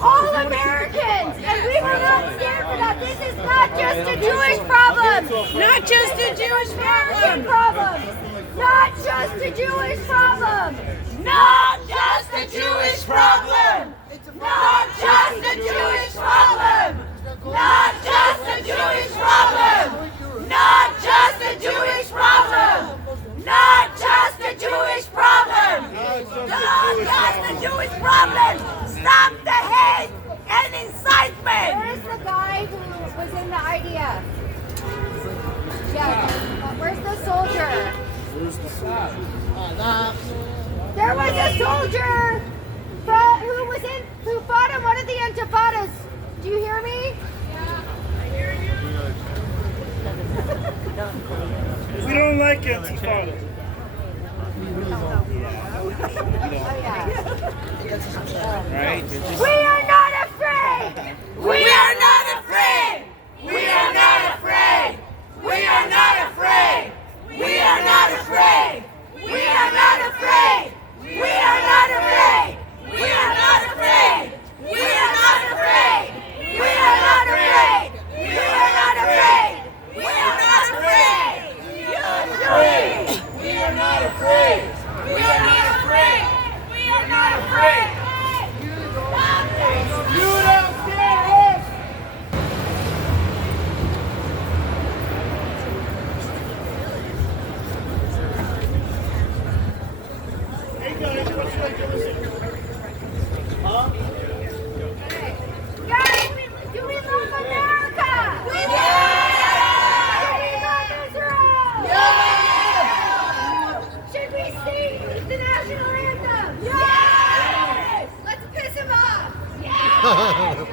all Americans, and we will not stand for that. This is not just a Jewish problem. Not just a Jewish American problem. problem. Not just a Jewish problem. Not just a Jewish problem! Not just a Jewish problem! Not just a Jewish problem! Not just a Jewish problem! Not just a Jewish problem! Not just a Jewish problem! Stop the hate and incitement! Where is the guy who was in the IDF? Yeah, where's the soldier? There was a soldier who fought in one of the intifadas. Do you hear me? We don't like intifada. Right? We are not afraid! We are not afraid! We are not afraid! We are not afraid! We are not afraid! We are not afraid! We are not afraid! We are not afraid! We are not afraid! We are not afraid! We are not afraid! We are not afraid! We are not afraid! We are not afraid! We are not afraid! You don't scare us! Guys, do we love America? We do! Do we love Israel? Yeah! Should we sing the national anthem? Yes! Let's piss him off! Yes!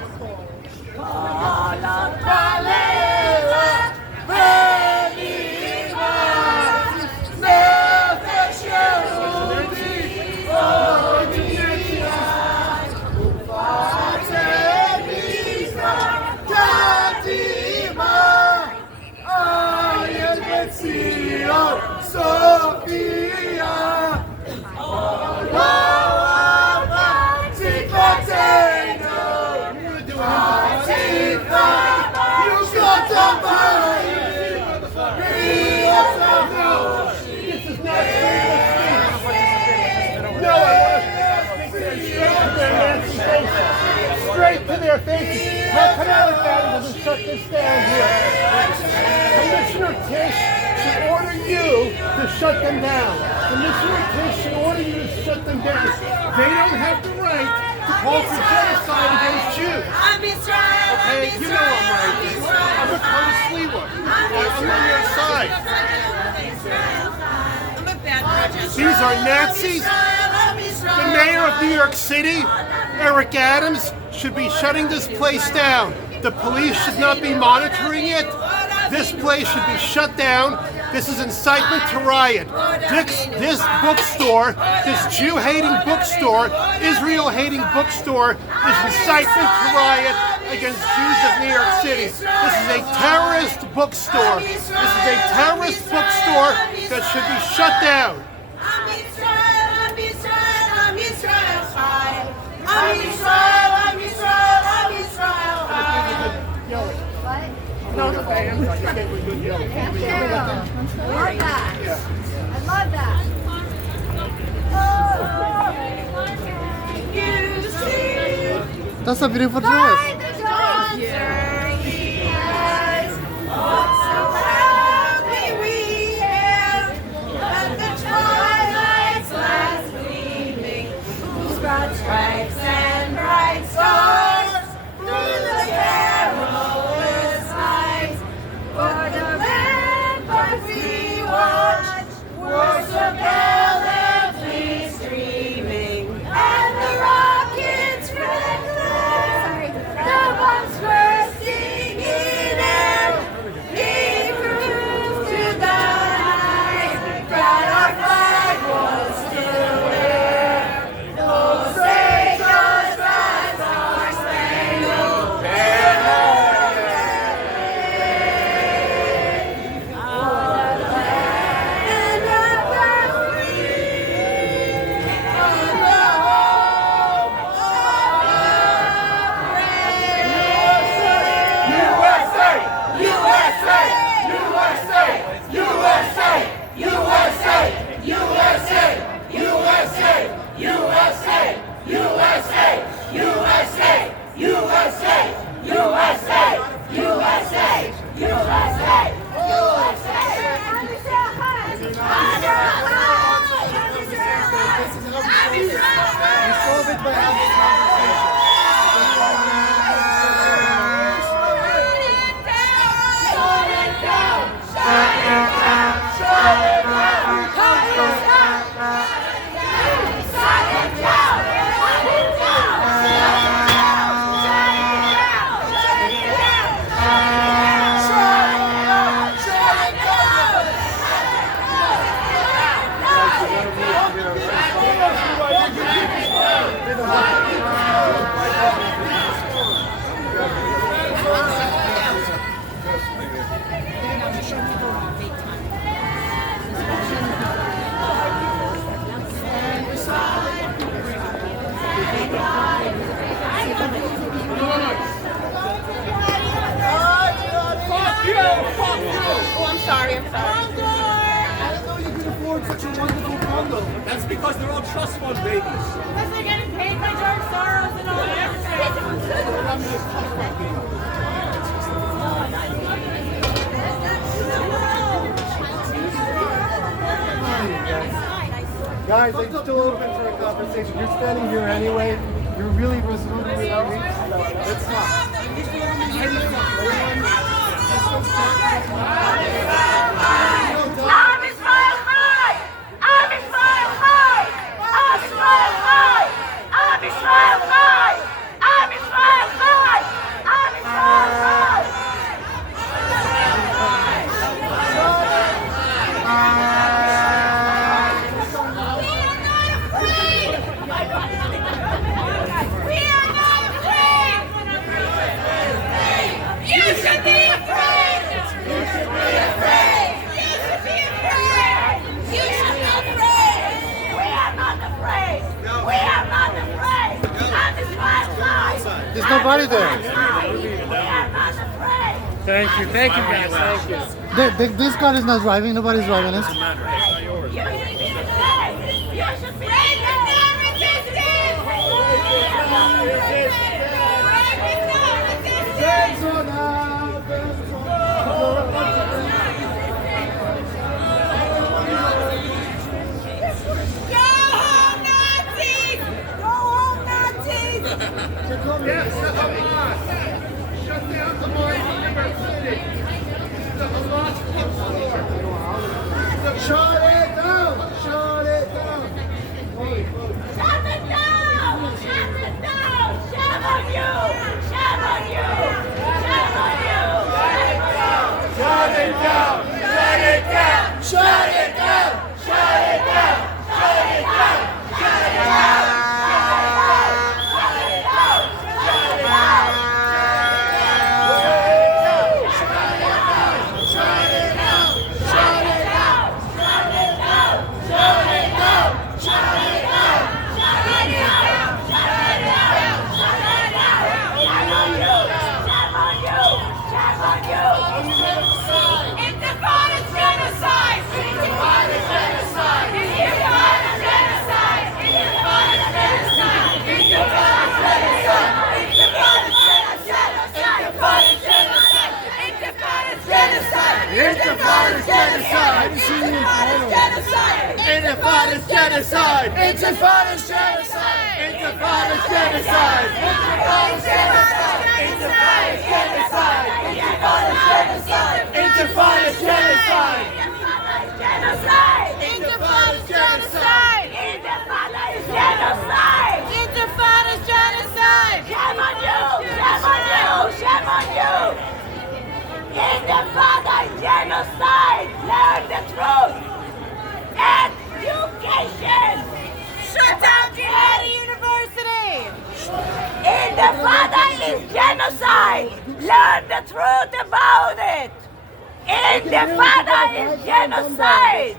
Straight to their faces. How come Alexander doesn't shut this down here? Commissioner Tisch should order you to shut them down. Commissioner Tisch should order you to shut them down. They don't have the right to call for genocide against Jews. Okay, you know I'm right. I'm a Curtis Leewood. I'm on your side. These are Nazis. The mayor of New York City, Eric Adams, should be shutting this place down. The police should not be monitoring it. This place should be shut down. This is incitement to riot. This bookstore, this Jew-hating bookstore, Israel-hating bookstore, is incitement to riot against Jews of New York City. This is a terrorist bookstore. This is a terrorist bookstore that should be shut down. No, it's okay. I just gave a good yell. Thank you. I love that. I love that. That's a beautiful dress. By the dawn's early eyes, so proudly we hailed at the twilight's last gleaming, whose broad stripes and bright sorry, I'm sorry. I didn't know you could afford such a wonderful bundle. That's because they're all trust fund babies. Because they're getting paid by George Soros and all that. Guys, I'm still open for a conversation. You're standing here anyway. You're really resolute in your reach. Let's talk. I'm Israel high! I'm Israel high! I'm Israel high! I'm Israel high! I'm Israel high! I'm Israel high! We are not afraid! You should be afraid! You should be afraid! You should be afraid! You should be afraid! We are not afraid! We are not afraid! I'm Israel high! There's nobody there. We are not afraid! Thank you, guys. Thank you. This car is not driving. Nobody's driving it. You should be afraid! You should be afraid! Yes, the Hamas. Shut down Hamas University. The Hamas bookstore. Shut it down. Shut it down. Shut it down! Shut it down! Shame on you! Shame on you! Shame on you! Shut it down. Shut it down. Shut it down. Shut it down. Shut it down. Shut it down. Intifada's genocide! Intifada's genocide! Intifada's genocide! Intifada's genocide! Intifada's genocide! Intifada's genocide! Intifada's genocide! Intifada's genocide! Intifada's genocide! Intifada's genocide! Shame on you! Shame on you! Shame on you! Intifada is genocide! Learn the truth! Education! Shut down Jihadi University! Intifada is genocide! Learn the truth about it! Intifada is genocide!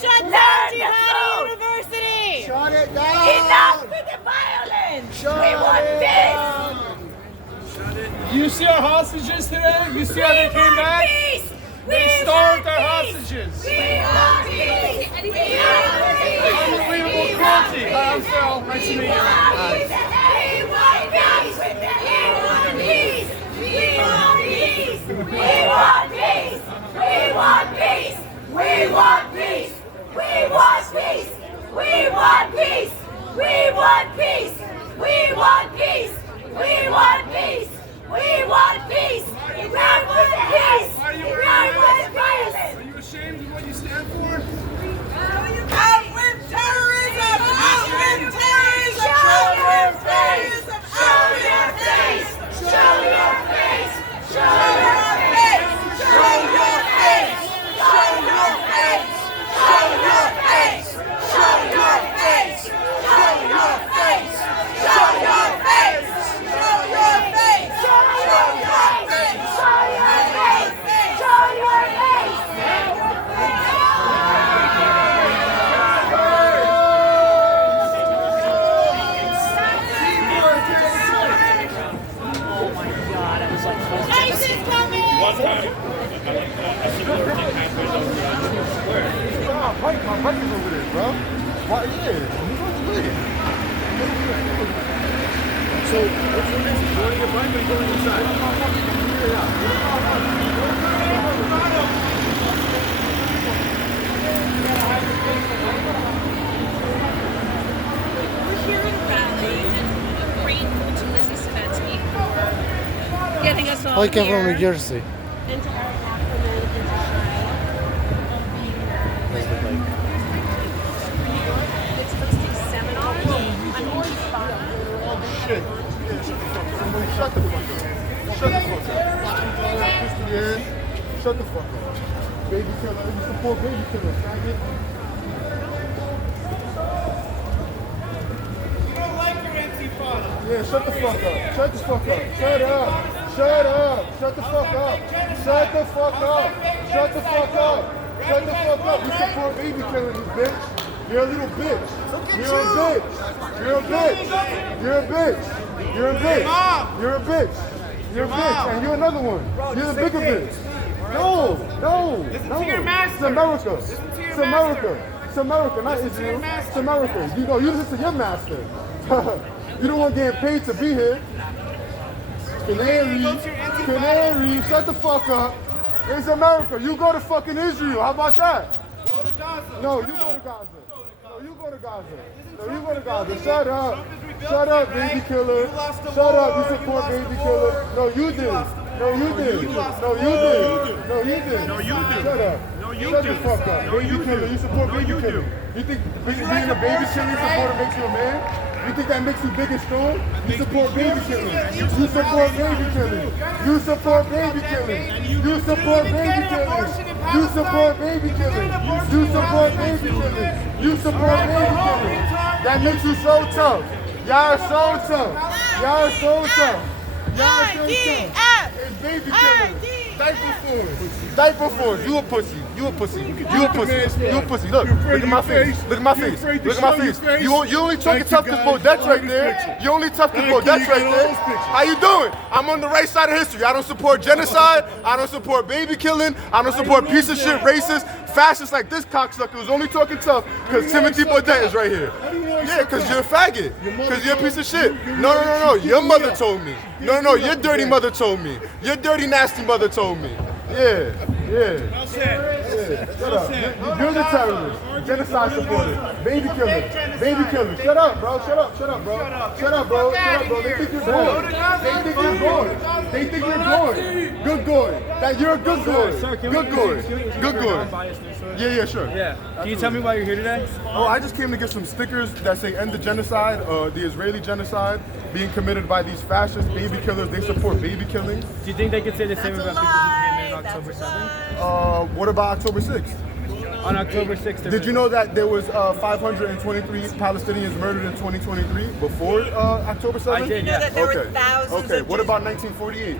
Shut down Jihadi University! Shut it down! Enough with the violence! We want peace! You see our hostages today? You see how they came back? They starved our hostages. Unbelievable cruelty. Hi, I'm Phil. Nice to meet you. Are you ashamed of what you stand for? Out with terrorism! Out with terrorism! Show your face! Show your face! Show your face! Show your face! Show your face! Show your face! Show your face! Show your face! Show your face! Show your face! Show your face! Show your face! Show your face! bike is over there, bro. Why? Yeah, he's on the way. So, what's the next? You want to get bike or you going inside? We're here at a rally, and I'm grateful to Lizzie Savetsky for getting us all I came here. from New Jersey. And to Eric Ackerman and to Shariah of being here. It's hosting seminars on more Shut the fuck up. Shut the fuck up. Yeah. Shut the fuck up. Baby killer. You support baby killer, faggot. Yeah, shut the fuck up. Shut the fuck up. Shut up. Shut up. Shut the fuck up. Shut the fuck up. Shut the fuck up. Shut the fuck up. You support baby killing, you bitch. You're a little bitch. You're a bitch. You're a bitch. You're a bitch. You're a bitch. You're a bitch. You're a bitch. And you're another one. You're the bigger bitch. No. No. It's America. It's America. It's America, not Israel. It's America. You know, you listen to your master. You don't want getting paid to be here. Canary, shut the fuck up. It's America. You go to fucking Israel. How about that? Go to Gaza. No, you go to Gaza. No, you go to Gaza. No, you go to Gaza. Shut up. Shut up, baby killer. Shut up. You support baby killer. No, you did. No, you did. No, you did. No, you did. No, you do. Shut up. No, you Shut do. the fuck up. No, Baby you killer. do. You support No, baby you killer. do. You think being a baby killer supporter makes you a man? You think that makes you big and strong? You support baby killing. You support baby killing. You support baby killing. You support baby killing. You support baby killing. You support baby killing. You support baby killing. That makes you so tough. Y'all are so tough. Y'all are so tough. Y'all are so tough. It's baby killing. Diaper force. Diaper force. You a pussy. You a pussy. You a pussy. You a pussy. Look at my face. Look at my face. Look at my face. You only talking tough to Bo. That's right there. You only tough to Bo. That's right there. How you doing? I'm on the right side of history. I don't support genocide. I don't support baby killing. I don't support piece of shit racist, fascists like this cocksucker who's only talking tough because Timothy Baudet is right here. Yeah, because you're a faggot. Because you're a piece of shit. No. Your mother told me. No. Your dirty mother told me. Your dirty, nasty mother told me. Yeah. Shut up. You're the terrorist. Genocide supporter. Baby killer. Baby killer. Shut up, bro. Shut up, bro. Shut up, bro. They think you're going. They think you're going. Good going. That you're a good going. Good going. Yeah, sure. Yeah. Can you tell me why you're here today? Oh, I just came to get some stickers that say end the genocide, the Israeli genocide being committed by these fascist baby killers. They support baby killing. Do you think they could say the same about people who came in on October 7th? What about October 6th? On October 6th. Did you know that there was 523 Palestinians murdered in 2023 before October 7th? I did, yeah. Know that there were thousands Okay, of what about 1948?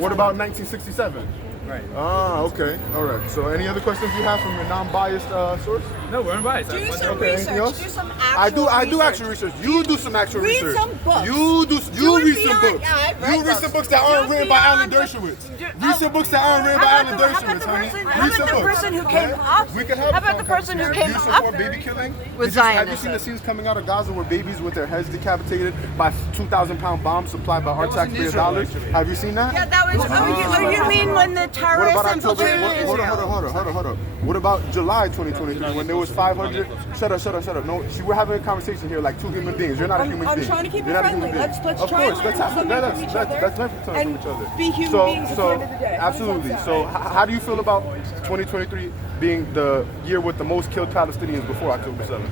What about 1967? Right. Okay. All right. So any other questions you have from your non-biased source? No, we're unbiased. Do some Okay, anything research. else? Do some actual I do actual research. You do some actual Read research. some books. You it read some beyond- books. yeah, I've read You read some those. books that aren't Do written by Alan beyond Dershowitz. Read some books that aren't written by Alan Dershowitz, honey. How Read about some the books. person who came up? We can have How about the person who came you up support baby killing? with Have you seen Zionism? the scenes coming out of Gaza where babies with their heads decapitated by 2,000-pound bombs supplied by our taxpayer dollars? Have you seen that? Yeah, that was. Oh, you mean when the What terrorists about October? infiltrated Hold Israel? on. What about July 2023 when there was 500? Shut up. No, see, we're having a conversation here like two human beings. You're not a human being. I'm trying to keep it You're not a friendly. human being. Let's Of try course, and let's learn have something from each other let's learn from and each other. be human beings at the end of the day. Absolutely. So how do you feel about 2023 being the year with the most killed Palestinians before October 7th?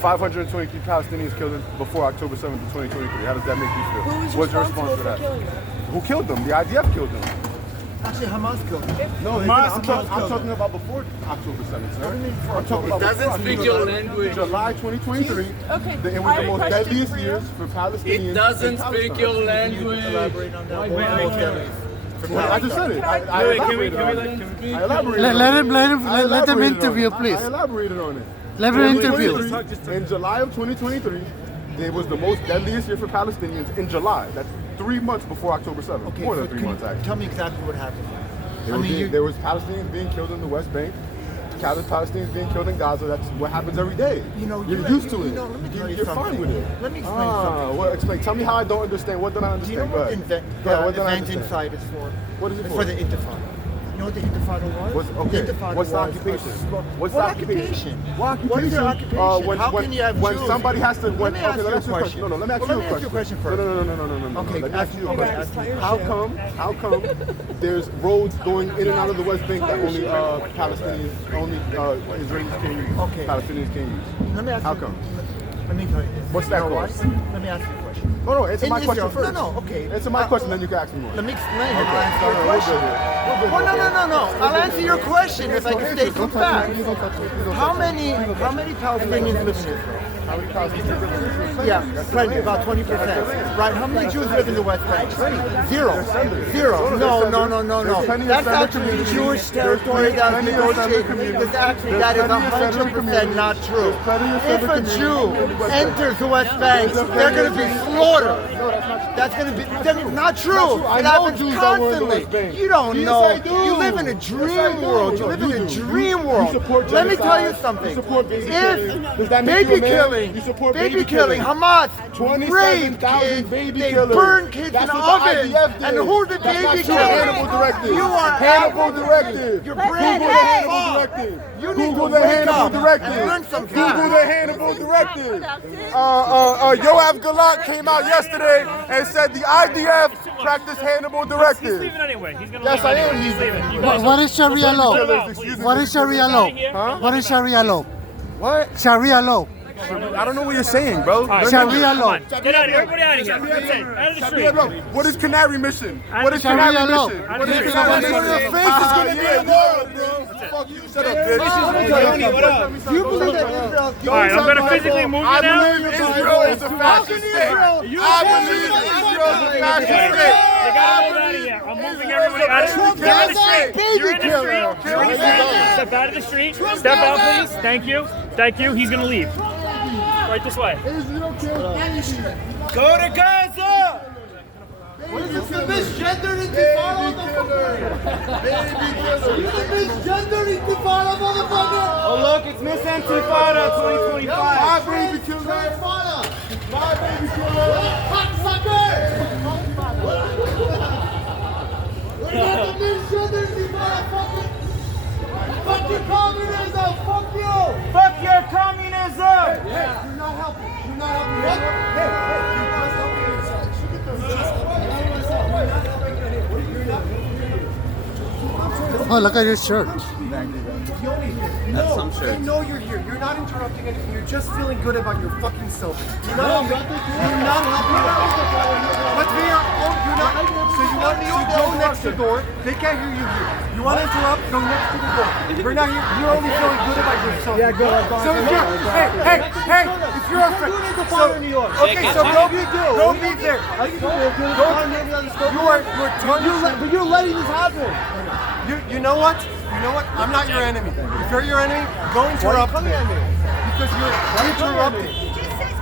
523 Palestinians killed before October 7th of 2023. How does that make you feel? Who is What's your responsible response to for that? killing them? Who killed them? The IDF killed them. Actually, Hamas killed him. No, I'm talking about before October 7th, sir. I'm talking about doesn't before speak October your 7th. language. July 2023. Okay. It was the most deadliest years for Palestinians. It doesn't in speak Palestine. your language. Well, I just said it. I elaborated on it. I elaborated on it. Let them interview, please. I elaborated on it. Let them interview. In July of 2023, it was the most deadliest year for Palestinians in July. That's 3 months before October 7th. Okay, More than but 3 can you months, actually. tell me exactly what happened. There was Palestinians being killed in the West Bank. Palestinians being killed in Gaza. That's what happens every day. You're used to it. Let me tell you You're something. fine with it. Let me explain something. Well, explain. Tell me how I don't understand. What don't I Do you understand? know what What don't I event understand? inside is for? What is it It's for? for the Intifada. You know what the Intifada was? Okay. The Intifada What's the was occupation? What's what the occupation? What What is your occupation? occupation? How can you have when Jews? somebody has to. Let me ask you a question. No, let me ask Well, you a question. first. No. Okay, Let me ask ask you a okay, question. ask you. How come there's roads going in and out of the West Bank that only Palestinians, only Israelis can use? Okay. Palestinians can use. Let me ask How you. come? Let me tell you. What's that You know cause? what? Let me ask you a question. No, answer my question Israel- first. No, okay. Answer my question, then you can ask me more. Let me explain. Okay. I'll answer your We're question. good here. Well, no. I'll answer your question if I can state some facts. How many Palestinians live in Israel? How many Palestinians live in Israel? Yeah, plenty, about 20%. Right, how many Jews live in the West Bank? Zero. No. That's actually Jewish territory that's negotiated. Because actually that is 100% not true. If a Jew enters the West Bank, they're going to be slaughtered. That's going to be not true. It happens constantly. You don't know. You live in a dream world. You live in a dream world. Let me tell you something. If baby killing, Hamas, rape kids, they burn kids in the oven. And who's the baby killer? Hannibal directive. You are Hannibal directive. Your Google brain the is Hannibal fucked. directive. You need Google to the wake Hannibal up directive. and learn some Google facts. the Hannibal directive. Yoav Galant came out yesterday and said the IDF practiced Hannibal directive. He's leaving anyway. He's gonna Yes, leave I anyway. am. He's leaving. You guys What is Sharia law? What is Sharia law? Huh? What is Sharia law? What? Sharia law. I don't know what you're saying, bro. Sharia law. Get out of here. Everybody out of here. That's it. Out of the street. What is Canary Mission? Out What of is the Canary Sharia law. Mission? Out What of is the Canary street. Mission? Your face is gonna be in the bro. Fuck you, shut up, bitch. Do you believe that Israel? All right, I'm gonna physically move I you now. believe Israel is a fascist state. I believe Israel is a fascist state. You gotta move out of here. I'm moving everybody out of the street. You're in the street. You're in the street. You're in the street. Step out of the street. Step out, please. Thank you. Thank you. He's gonna leave. Right this way. Go to Gaza! What is this, the misgendered intifada, motherfucker? You the misgendered intifada, motherfucker? Oh look, it's Miss Antifada 2025. My baby killer! My baby killer! Cocksucker! We're not the misgendered intifada, fucker! Fuck your communism! Fuck you! Fuck your communism! Hey, you're not helping. You're not helping. What? Hey, you're not helping yourself. Oh, look at his shirt. That's some shit. They know you're here. You're not interrupting anything. You're just feeling good about your fucking self. You're not helping. You're not helping. But they are. Oh, you're not. So you want me to go next to the door? They can't hear you here. You want to interrupt? Go next to the door. We're not here. You're only feeling good about yourself. Yeah, go. So if you're, hey, if you're a friend, okay, so go be there. You're letting this happen. You know what? I'm not your enemy. If you're your enemy, go interrupt me. Because you're interrupting.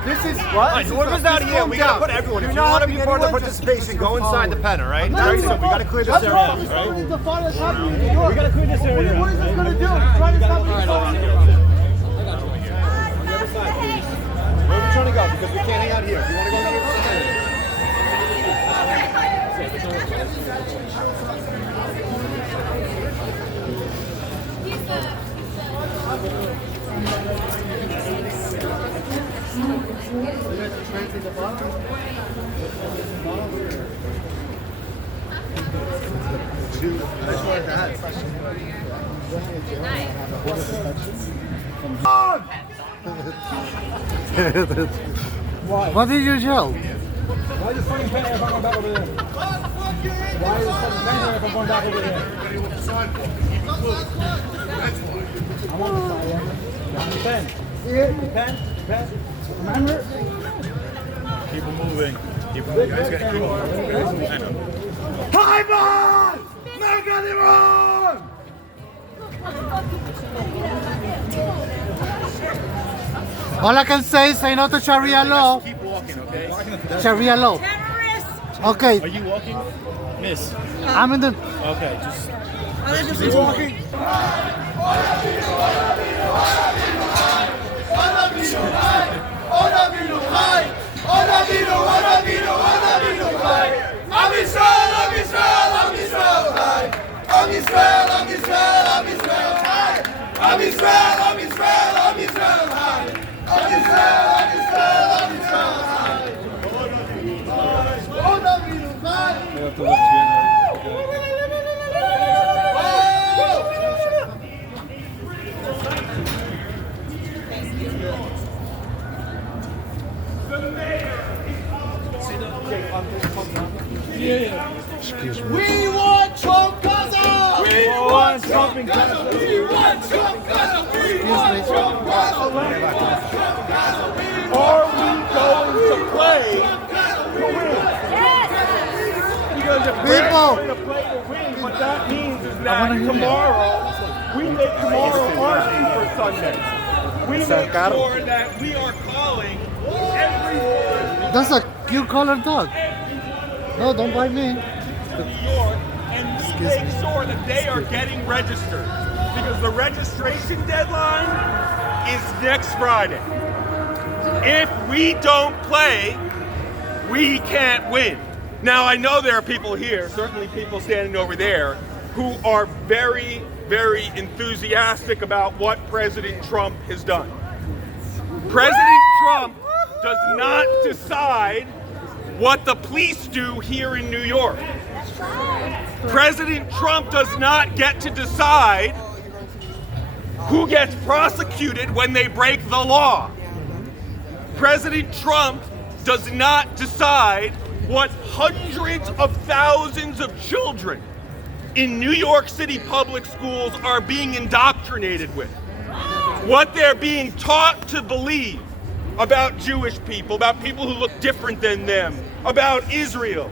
This is What? So whoever's out here, we gotta put everyone. If you want to be part of the participation, go inside the pen, all right? Very simple. We gotta clear this area out, right? We gotta clear this area out. What is this gonna do? Try to stop me. Where are we trying to go? Because we can't hang out here. If you want to go on the other side. What did you yell? Why is the fucking pen if I'm going back over there? Why is the fucking pen if I'm going back over there? I want the side, the pen. See it? Pen. Remember? Keep it moving. Keep it moving. You guys gotta keep moving. Time on! Make it wrong! All I can say is say no to Sharia law. Keep walking, okay? Sharia law. Okay. Are you walking? Miss. I'm in the. Okay, just. Keep walking. Excuse me. We want Trump Gaza! We want Trump in Gaza! We want Trump Gaza! We want Trump Gaza! Are we going to play to win? Because if we're going to play to win, what that means is that tomorrow, we make tomorrow our Super Sunday. We make sure that we are calling everyone. That's a cute colored dog. No, don't bite me. New York, and we make sure that they are getting registered because the registration deadline is next Friday. If we don't play, we can't win. Now, I know there are people here, certainly people standing over there, who are very, very enthusiastic about what President Trump has done. President Trump does not decide what the police do here in New York. President Trump does not get to decide who gets prosecuted when they break the law. President Trump does not decide what hundreds of thousands of children in New York City public schools are being indoctrinated with. What they're being taught to believe about Jewish people, about people who look different than them, about Israel.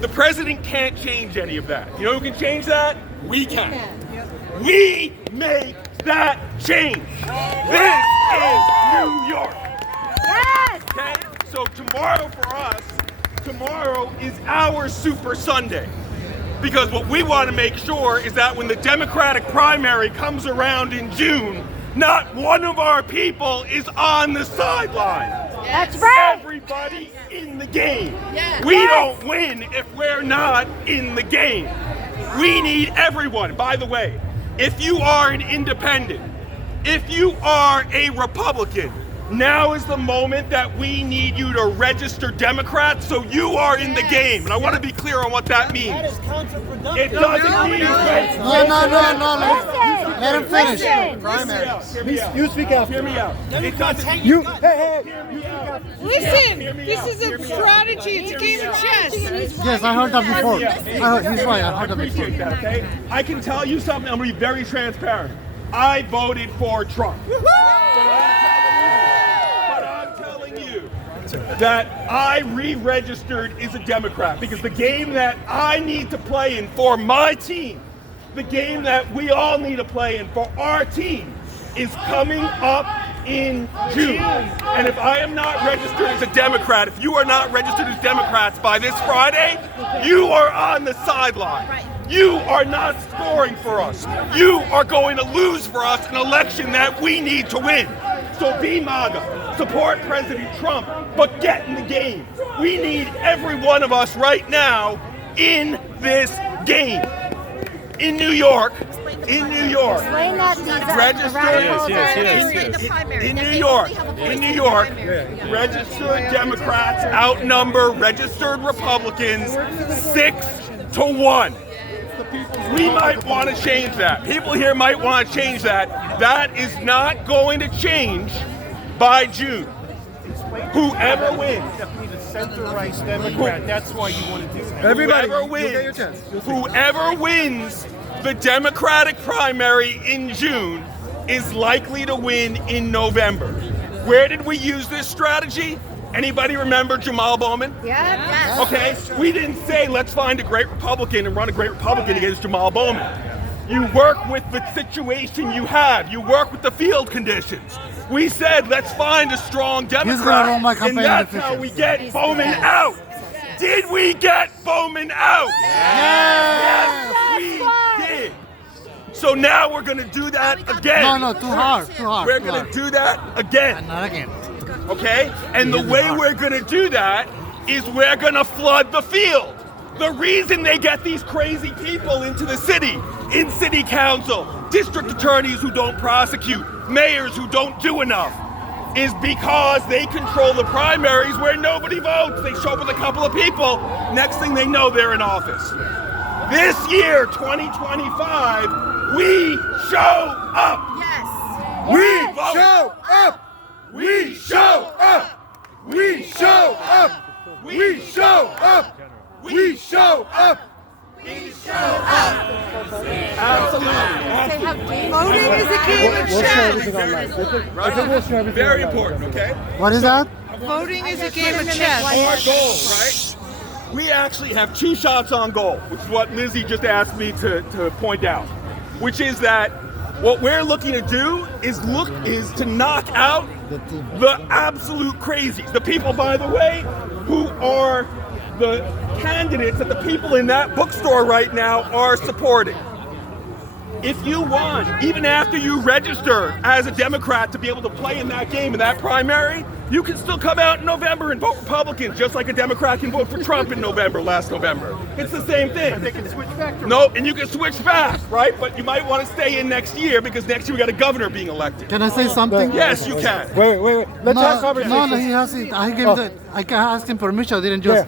The president can't change any of that. You know who can change that? We can. We make that change. This is New York. Yes! Okay? So tomorrow for us, tomorrow is our Super Sunday. Because what we want to make sure is that when the Democratic primary comes around in June, not one of our people is on the sideline. That's right. Everybody in the game. Yes. We don't win if we're not in the game. We need everyone. By the way, if you are an independent, if you are a Republican, now is the moment that we need you to register Democrats so you are in the game. And I want to be clear on what that means. That is counterproductive. It doesn't mean No. Let him finish. You speak out. Hear me out. It doesn't. You, hey. Listen, this is a strategy. It's a game of chess. Yes, I heard that before. He's right. I heard that before. Appreciate that, okay? I can tell you something. I'm going to be very transparent. I voted for Trump. But I'm telling you that I re-registered as a Democrat because the game that I need to play in for my team, the game that we all need to play in for our team, is coming up in June. And if I am not registered as a Democrat, if you are not registered as Democrats by this Friday, you are on the sideline. You are not scoring for us. You are going to lose for us an election that we need to win. So be MAGA, support President Trump, but get in the game. We need every one of us right now in this game. In New York, registered registered Democrats outnumber registered Republicans 6-1. We might want to change that. People here might want to change that. That is not going to change by June. Whoever wins. Center-right Democrat. That's why you want to do that. Whoever wins the Democratic primary in June is likely to win in November. Where did we use this strategy? Anybody remember Jamal Bowman? Yes. Okay, we didn't say let's find a great Republican and run a great Republican against Jamal Bowman. You work with the situation you have. You work with the field conditions. We said let's find a strong Democrat, and that's how we get Bowman out. Did we get Bowman out? Yes, we did. So now we're going to do that again. No, too hard. We're going to do that again. Not again. Okay? And the way we're going to do that is we're going to flood the field. The reason they get these crazy people into the city, in city council, district attorneys who don't prosecute, mayors who don't do enough, is because they control the primaries where nobody votes. They show up with a couple of people, next thing they know, they're in office. This year, 2025, we show up. Yes. We vote. Show up! We show up. We show up! We show up! We show up! We show up. Absolutely. Voting is a game of chess. I think we'll share everything Very online. important, okay? What is that? Voting is a game of chess. Our goal, right? We actually have 2 shots on goal, which is what Lizzie just asked me to point out, which is that what we're looking to do is to knock out the absolute crazies. The people, by the way, who are the candidates that the people in that bookstore right now are supporting. If you want, even after you register as a Democrat to be able to play in that game, in that primary, you can still come out in November and vote Republicans, just like a Democrat can vote for Trump in November, last November. It's the same thing. They can switch back. No, and you can switch back, right? But you might want to stay in next year because next year we got a governor being elected. Can I say something? Yes, you can. Wait. Let's have conversation. No, he has it. I can ask him permission. I didn't just.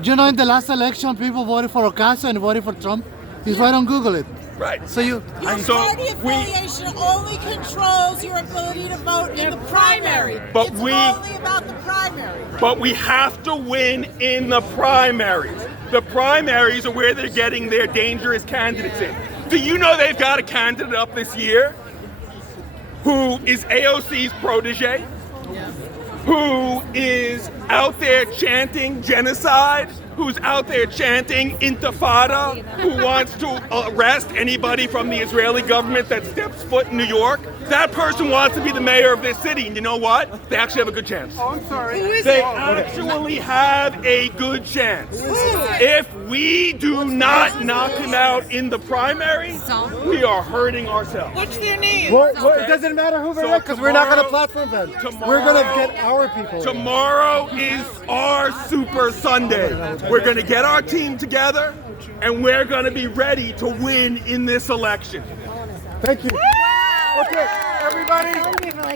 Do you know in the last election people voted for Ocasio and voted for Trump? He's right on Google it. Right. So Your party affiliation only controls your ability to vote in the primary. But it's only about the primary. But we have to win in the primaries. The primaries are where they're getting their dangerous candidates in. Do you know they've got a candidate up this year who is AOC's protege, who is out there chanting genocide, who's out there chanting intifada, who wants to arrest anybody from the Israeli government that steps foot in New York? That person wants to be the mayor of this city, and you know what? They actually have a good chance. Oh, I'm sorry. Who is They it? actually have a good chance. If we do not knock him out in the primary, we are hurting ourselves. What's their name? Well, it doesn't matter who they're because we're not going to platform them. We're going to get our people. Tomorrow is our Super Sunday. We're going to get our team together, and we're going to be ready to win in this election. Thank you. Okay,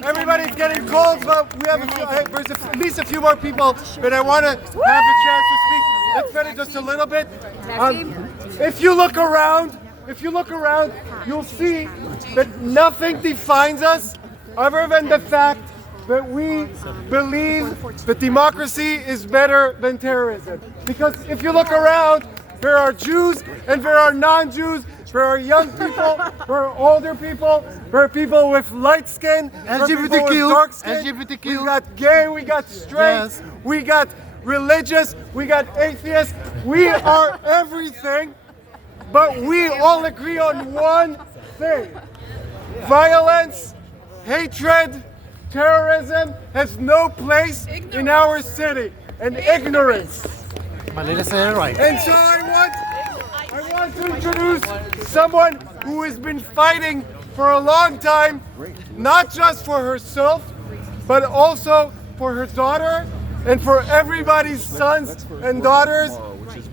everybody's getting cold, but we have there's at least a few more people that I want to have a chance to speak. Let's finish just a little bit. If you look around, you'll see that nothing defines us other than the fact that we believe that democracy is better than terrorism. Because if you look around, there are Jews and there are non-Jews. There are young people, there are older people, there are people with light skin, there are people with dark skin. LGBTQ. We got gay, we got straight, Yes. we got religious, we got atheists. We are everything, but we all agree on one thing. Violence, hatred, terrorism has no place in our city, and ignorance. My lady said it right. And so I want to introduce someone who has been fighting for a long time, not just for herself, but also for her daughter and for everybody's sons and daughters.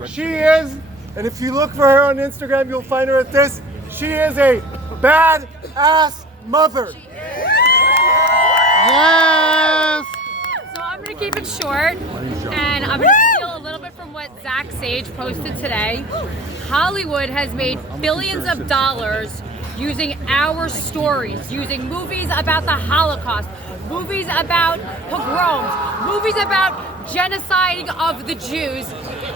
She is, and if you look for her on Instagram, you'll find her at this. She is a badass mother. Yes! So I'm going to keep it short, and I'm going to steal a little bit from what Zach Sage posted today. Hollywood has made billions of dollars using our stories, using movies about the Holocaust, movies about pogroms, movies about genociding of the Jews.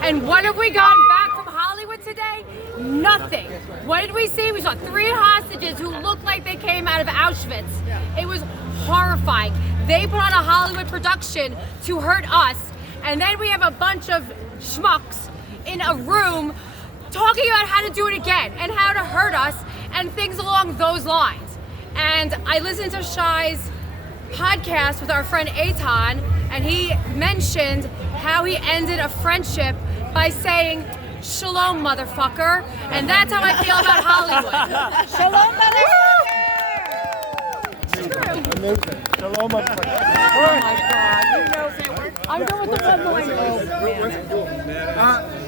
And what have we gotten back from Hollywood today? Nothing. What did we see? We saw 3 hostages who looked like they came out of Auschwitz. It was horrifying. They put on a Hollywood production to hurt us, and then we have a bunch of schmucks in a room talking about how to do it again and how to hurt us and things along those lines. And I listened to Shai's podcast with our friend Eitan, and he mentioned how he ended a friendship by saying, "Shalom, motherfucker," and that's how I feel about Hollywood. Shalom, motherfucker. Amazing. Shalom, motherfucker. Oh my God, he knows it. I'm going with the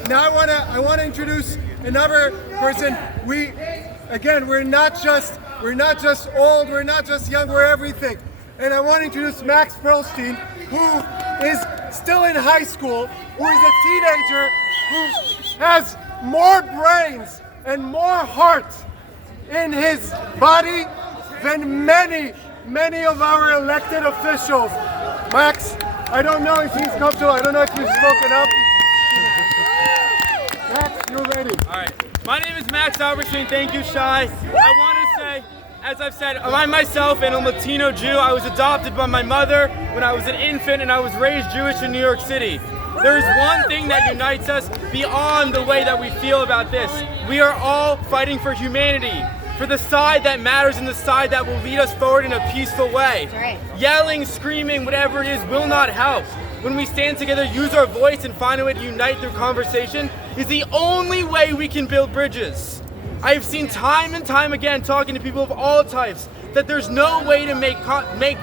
Now I want to introduce another person. We're not just We're not just old, we're not just young, we're everything. And I want to introduce Max Perlstein, who is still in high school, who is a teenager, who has more brains and more heart in his body than many of our elected officials. Max, I don't know if he's comfortable, I don't know if you've spoken up. Max, you're ready. All right. My name is Max Alberstein. Thank you, Shai. I want to say, as I've said, I myself am a Latino Jew. I was adopted by my mother when I was an infant, and I was raised Jewish in New York City. There is one thing that unites us beyond the way that we feel about this. We are all fighting for humanity, for the side that matters and the side that will lead us forward in a peaceful way. Right. Yelling, screaming, whatever it is will not help. When we stand together, use our voice, and find a way to unite through conversation is the only way we can build bridges. I've seen time and time again, talking to people of all types, that there's no way to make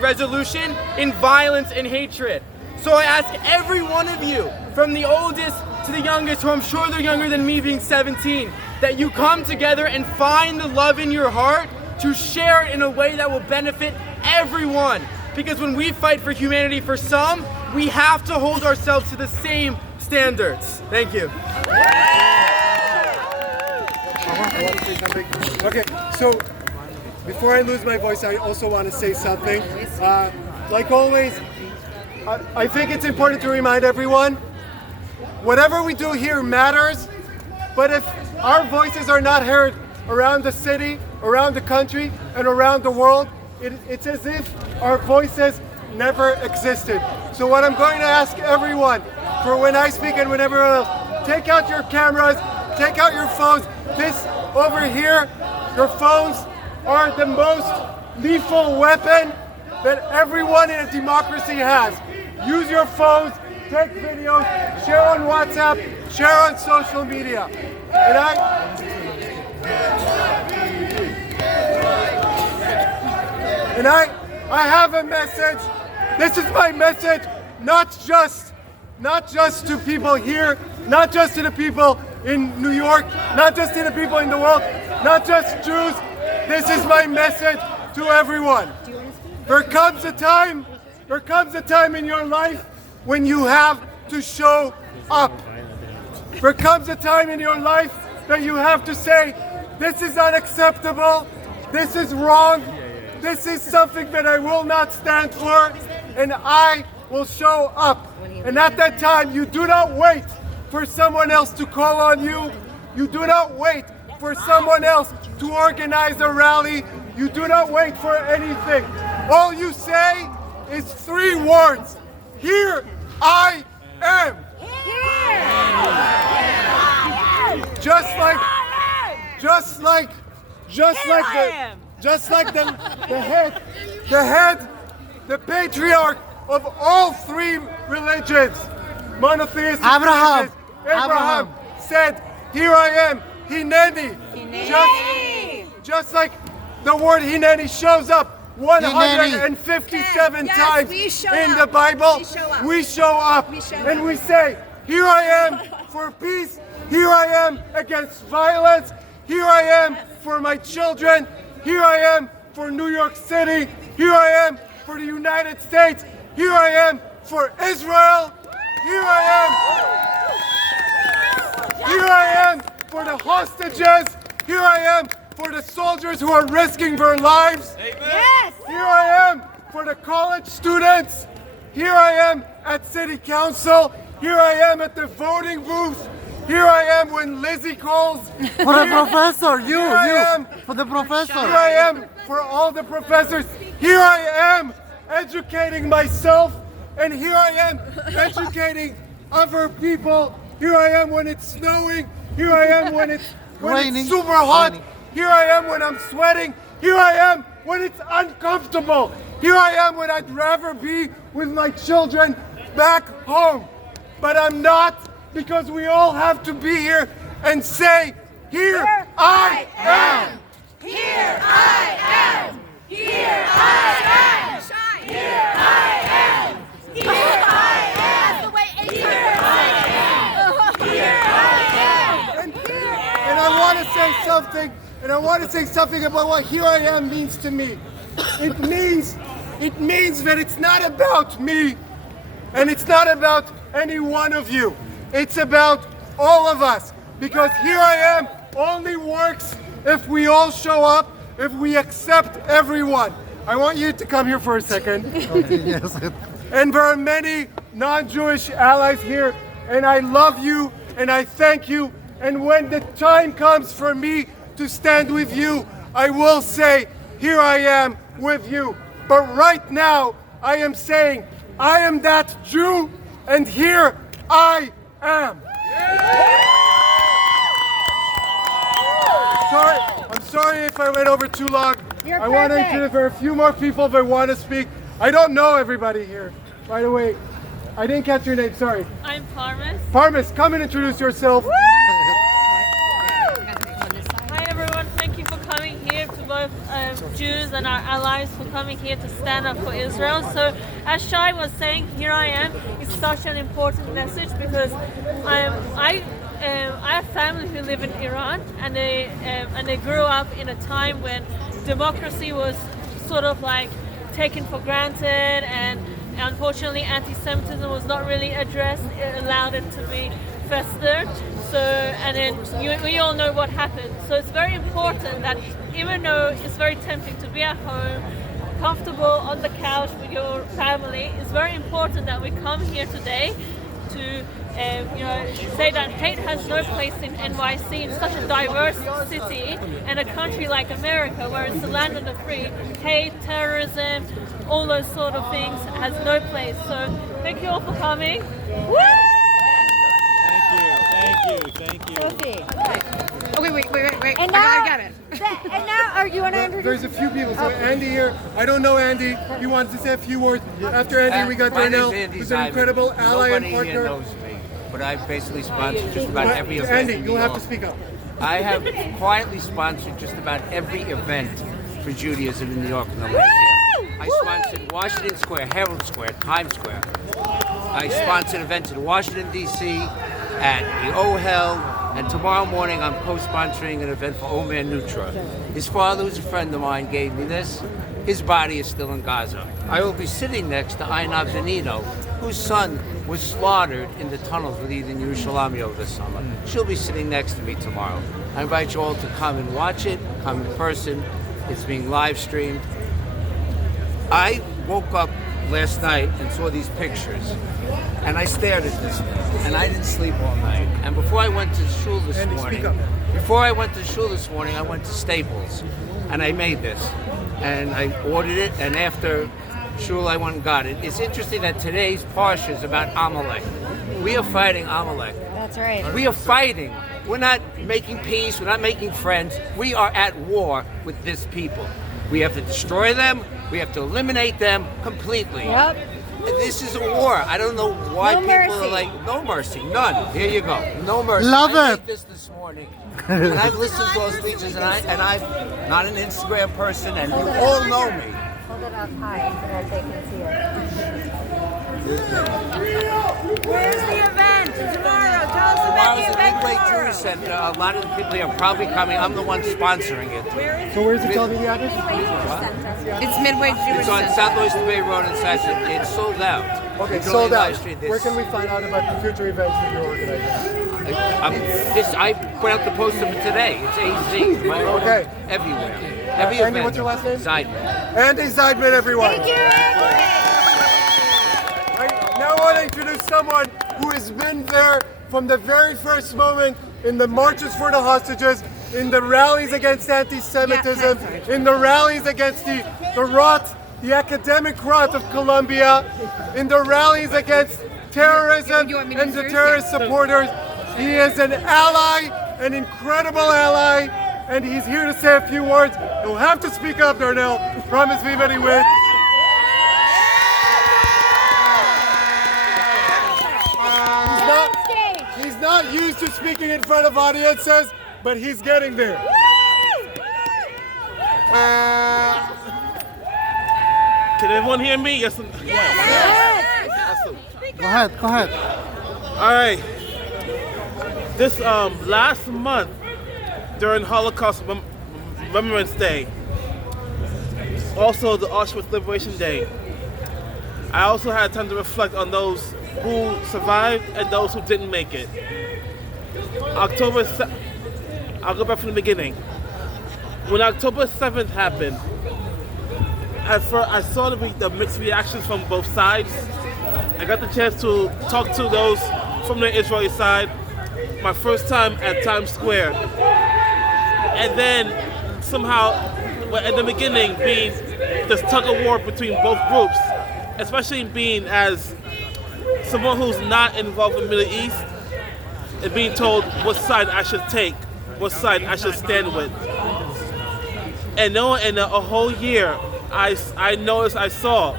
resolution in violence and hatred. So I ask every one of you, from the oldest to the youngest, who I'm sure they're younger than me being 17, that you come together and find the love in your heart to share it in a way that will benefit everyone. Because when we fight for humanity for some, we have to hold ourselves to the same standards. Thank you. Okay, so before I lose my voice, I also want to say something. Like always, I think it's important to remind everyone, whatever we do here matters, but if our voices are not heard around the city, around the country, and around the world, it's as if our voices never existed. So what I'm going to ask everyone, for when I speak and when everyone else, take out your cameras, take out your phones. This over here, your phones are the most lethal weapon that everyone in a democracy has. Use your phones, take videos, share on WhatsApp, share on social media. And I have a message. This is my message, not just to people here, not just to the people in New York, not just to the people in the world, not just Jews. This is my message to everyone. There comes a time in your life when you have to show up. There comes a time in your life that you have to say, this is unacceptable, this is wrong, this is something that I will not stand for, and I will show up. And at that time, you do not wait for someone else to call on you. You do not wait for someone else to organize a rally. You do not wait for anything. All you say is 3 words. Here I am. The patriarch of all 3 religions, monotheistic religions, Abraham said, here I am, Hineni. Just like the word Hineni shows up 157 times in the Bible, we show up and we say, here I am for peace, here I am against violence, here I am for my children, here I am for New York City, here I am for the United States, here I am for Israel, here I am for the hostages, here I am for the soldiers who are risking their lives, Yes. Here I am for the college students, here I am at City Council, here I am at the voting booth, here I am when Lizzie calls. For the professor, for the professor. Here I am for all the professors. Here I am educating myself, and here I am educating other people. Here I am when it's snowing. Here I am when it's super hot. Here I am when I'm sweating. Here I am when it's uncomfortable. Here I am when I'd rather be with my children back home. But I'm not, because we all have to be here and say, here I am. Here I am. Here I am. Here I am. Here I am. That's the way Here I am. And I want to say something, and And I want to say something about what here I am means to me. It means that it's not about me, and it's not about any one of you. It's about all of us. Because here I am only works if we all show up, if we accept everyone. I want you to come here for a second. Yes. And there are many non-Jewish allies here, and I love you, and I thank you. And when the time comes for me to stand with you, I will say, here I am with you. But right now, I am saying, I am that Jew, and here I am. I'm sorry if I went over too long. I want to introduce, there are a few more people that want to speak. I don't know everybody here. By the way, I didn't catch your name, sorry. I'm Parmis. Parmis, come and introduce yourself. Hi everyone, thank you for coming here, to both Jews and our allies for coming here to stand up for Israel. So as Shai was saying, here I am. It's such an important message because I have family who live in Iran, and they grew up in a time when democracy was sort of like taken for granted, and unfortunately anti-Semitism was not really addressed. It allowed it to be festered. So, and then we all know what happened. So it's very important that even though it's very tempting to be at home, comfortable on the couch with your family, it's very important that we come here today to say that hate has no place in NYC. It's such a diverse city, and a country like America, where it's the land of the free, hate, terrorism, all those sort of things has no place. So thank you all for coming. Woo! Thank you. Sophie. Okay, wait. And I got it. And now, are you want to introduce? There's a few people. So Andy here. I don't know Andy. He wants to say a few words. After Andy, we got My name's Darnell, Andy who's an Simon. incredible ally and Nobody partner. here knows me, but I basically sponsor just about every event. Andy, in New you'll have to York. speak up. I have quietly sponsored just about every event for Judaism in New York in the last year. I sponsored Washington Square, Herald Square, Times Square. I sponsored events in Washington, D.C., at the OHEL, and tomorrow morning I'm co-sponsoring an event for Omer Nutra. His father, who's a friend of mine, gave me this. His body is still in Gaza. I will be sitting next to Einab Zanino, whose son was slaughtered in the tunnels with Eden Yerushalayim over the summer. She'll be sitting next to me tomorrow. I invite you all to come and watch it, come in person. It's being live streamed. I woke up last night and saw these pictures, and I stared at this, and I didn't sleep all night. And before I went to shul this morning, I went to Staples, and I made this, and I ordered it, and after shul I went and got it. It's interesting that today's parsha is about Amalek. We are fighting Amalek. That's right. We are fighting. We're not making peace. We're not making friends. We are at war with this people. We have to destroy them. We have to eliminate them completely. Yep. This is a war. I don't know why No people mercy. are like, no mercy, none. Here you go. No mercy. Love I it. made this morning. And I've listened to those speeches, and I'm not an Instagram person, and you all know me. Hold it up high so that they can see it. Where's the event tomorrow? Tell us about Tomorrow's the at event Midway tomorrow. Jewish Center. A lot of the people here are probably coming. I'm the one sponsoring it. So where's the television address? It's Midway Jewish It's on Center. South Oyster Bay Road in Sasha. It's sold out. Okay, It's sold only out. live streamed. Where can we find out about the future events that you're organizing? I put out the poster for today. It's AZ. Okay. Everywhere. Every Andy, event. what's your last name? Zeidman. Andy Zeidman, everyone. Thank you, Andy. I now want to introduce someone who has been there from the very first moment in the marches for the hostages, in the rallies against anti-Semitism, in the rallies against the rot, the academic rot of Columbia, in the rallies against terrorism and the terrorist supporters. He is an ally, an incredible ally, and he's here to say a few words. You'll have to speak up, Darnell. Promise me that he will. He's not used to speaking in front of audiences, but he's getting there. Can everyone hear me? Yes. Go ahead. All right. This last month during Holocaust Remembrance Day. Also the Auschwitz Liberation Day. I also had time to reflect on those who survived and those who didn't make it. I'll go back from the beginning. When October 7th happened, at first I saw the mixed reactions from both sides. I got the chance to talk to those from the Israeli side, my first time at Times Square. And then somehow, at the beginning, being this tug of war between both groups, especially being as someone who's not involved in the Middle East, and being told what side I should take, what side I should stand with. And knowing in a whole year, I noticed, I saw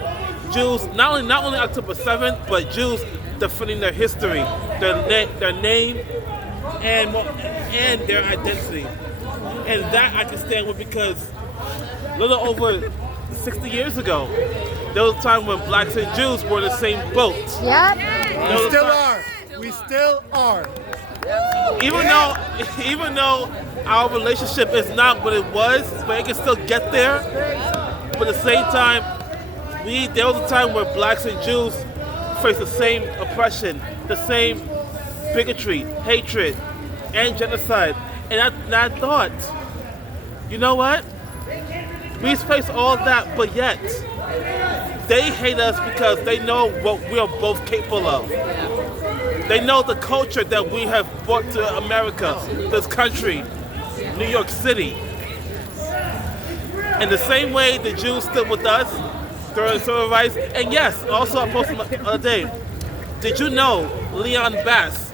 Jews, not only October 7th, but Jews defending their history, their name, and their identity. And that I can stand with because a little over 60 years ago, there was a time when blacks and Jews were in the same boat. Yep. We still are. We still are. Even though our relationship is not what it was, but it can still get there. But at the same time, there was a time where blacks and Jews faced the same oppression, the same bigotry, hatred, and genocide. And I thought, you know what? We face all that, but yet they hate us because they know what we are both capable of. They know the culture that we have brought to America, this country, New York City. In the same way the Jews stood with us during civil rights. And yes, also I posted the other day, did you know Leon Bass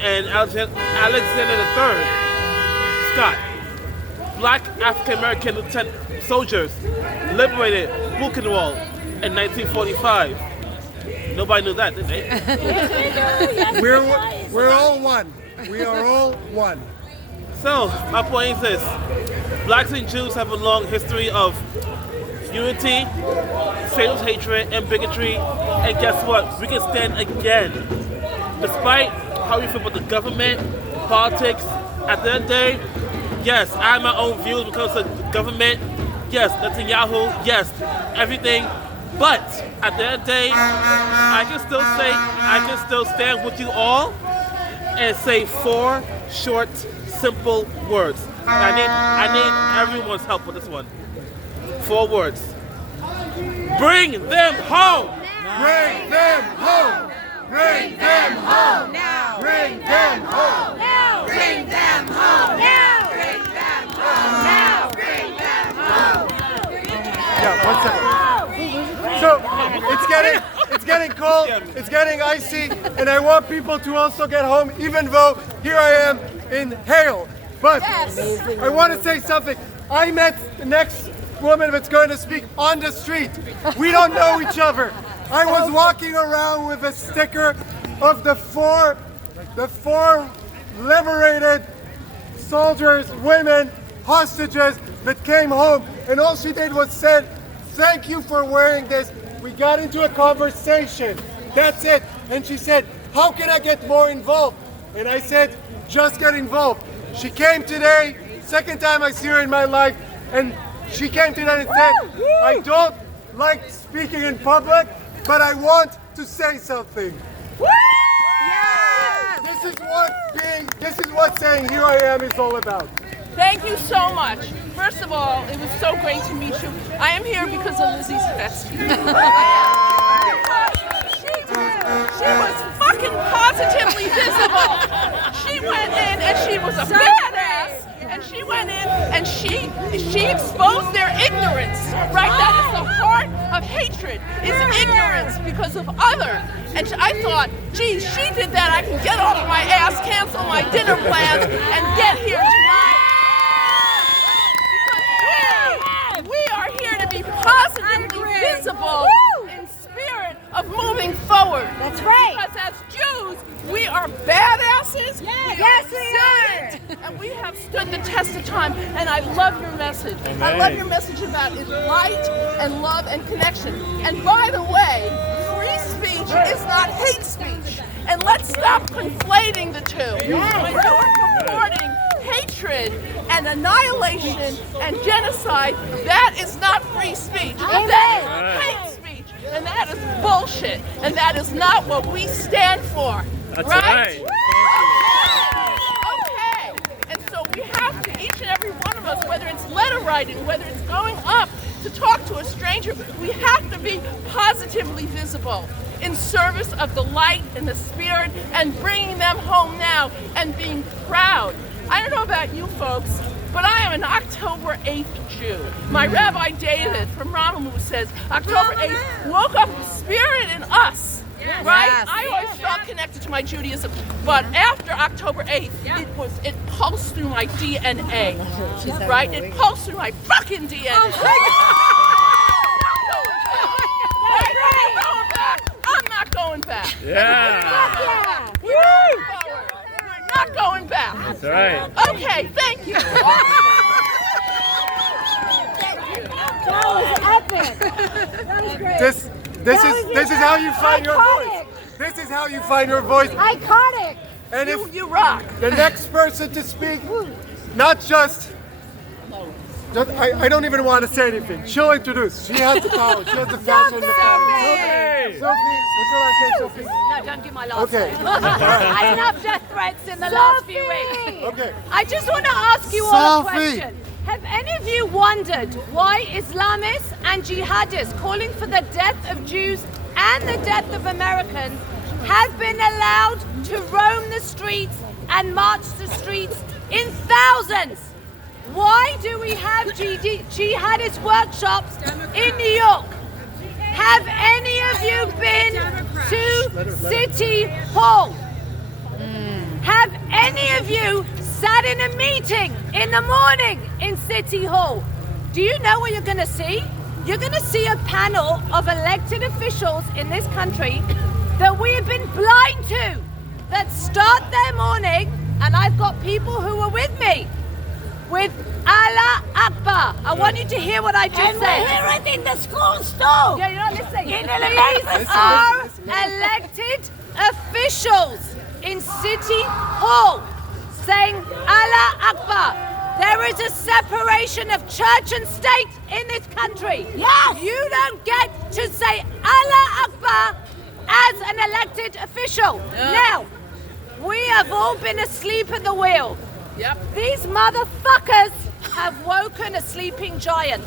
and Alexander III Scott, black African-American lieutenant soldiers, liberated Buchenwald in 1945. Nobody knew that, did they? We're all one. We are all one. So, my point is this. Blacks and Jews have a long history of unity, fatal hatred, and bigotry. And guess what? We can stand again. Despite how we feel about the government, politics, at the end of the day, yes, I have my own views when it comes to the government. Yes, Netanyahu, yes, everything. But at the end of the day, I can still stand with you all and say 4 short, simple words. I need everyone's help with this one. 4 words. Bring them home. Bring them home. Bring them home. Now. Bring them home. Now. Bring them home. Now. Bring them home. Now. Bring them home. Yeah, 1 second. So it's getting cold, it's getting icy, and I want people to also get home, even though here I am in hail. But I want to say something. I met the next woman that's going to speak on the street. We don't know each other. I was walking around with a sticker of the four liberated soldiers, women, hostages that came home, and all she did was said, "Thank you for wearing this." We got into a conversation. That's it. And she said, "How can I get more involved?" And I said, "Just get involved." She came today, second time I see her in my life, and she came today and said, "I don't like speaking in public, but I want to say something." This is what saying "Here I am" is all about. Thank you so much. First of all, it was so great to meet you. I am here because of Lizzie Savetsky. She was fucking positively visible. She went in and she was a badass. And she went in and she exposed their ignorance. Right? That is the heart of hatred, is ignorance because of other. And I thought, geez, she did that. I can get off my ass, cancel my dinner plans, and get here tonight. We are here to be positively visible in spirit of moving forward. That's right. Because as Jews, we are badasses. Yes, we are. And we have stood the test of time. And I love your message. Amen. I love your message about light and love and connection. And by the way, free speech is not hate speech. And let's stop conflating the two. When you're purporting hatred and annihilation and genocide, that is not free speech. That is hate speech. And that is bullshit. And that is not what we stand for. That's right? right. Okay. And so we have to, each and every one of us, whether it's letter writing, whether it's going up to talk to a stranger, we have to be positively visible in service of the light and the spirit and bringing them home now and being proud. I don't know about you folks, but I am an October 8th Jew. My Rabbi David from Ramamu says October 8th woke up the spirit in us, right? Yes. I always felt connected to my Judaism, but after October 8th, it pulsed through my DNA, right? It pulsed through my fucking DNA. I'm not going back. Yeah. We're not going back. That's right. Okay, thank you. That was epic. That was great. This is how you find your voice. This is how you find your voice. Iconic. And if you rock. The next person to speak, not just I don't even want to say anything. She'll introduce. She has the power. She has the fashion. Sophie, what's your last name, Sophie? No, don't do my last Okay. name. Enough death threats in the last few weeks. Okay. I just want to ask you all a Sophie. question. Have any of you wondered why Islamists and jihadists calling for the death of Jews and the death of Americans have been allowed to roam the streets and march the streets in thousands? Why do we have jihadist workshops in New York? Have any of you been to City Hall? Have any of you sat in a meeting in the morning in City Hall? Do you know what you're going to see? You're going to see a panel of elected officials in this country that we have been blind to, that start their morning, and I've got people who are with me, with Allah Akbar. I want you to hear what I just said. And we hear it in the schools too. Yeah, you're not listening. In elementary These are elected officials in City Hall saying Allah Akbar. There is a separation of church and state in this country. Yes. You don't get to say Allah Akbar as an elected official. Yeah. Now, we have all been asleep at the wheel. Yep. These motherfuckers have woken a sleeping giant.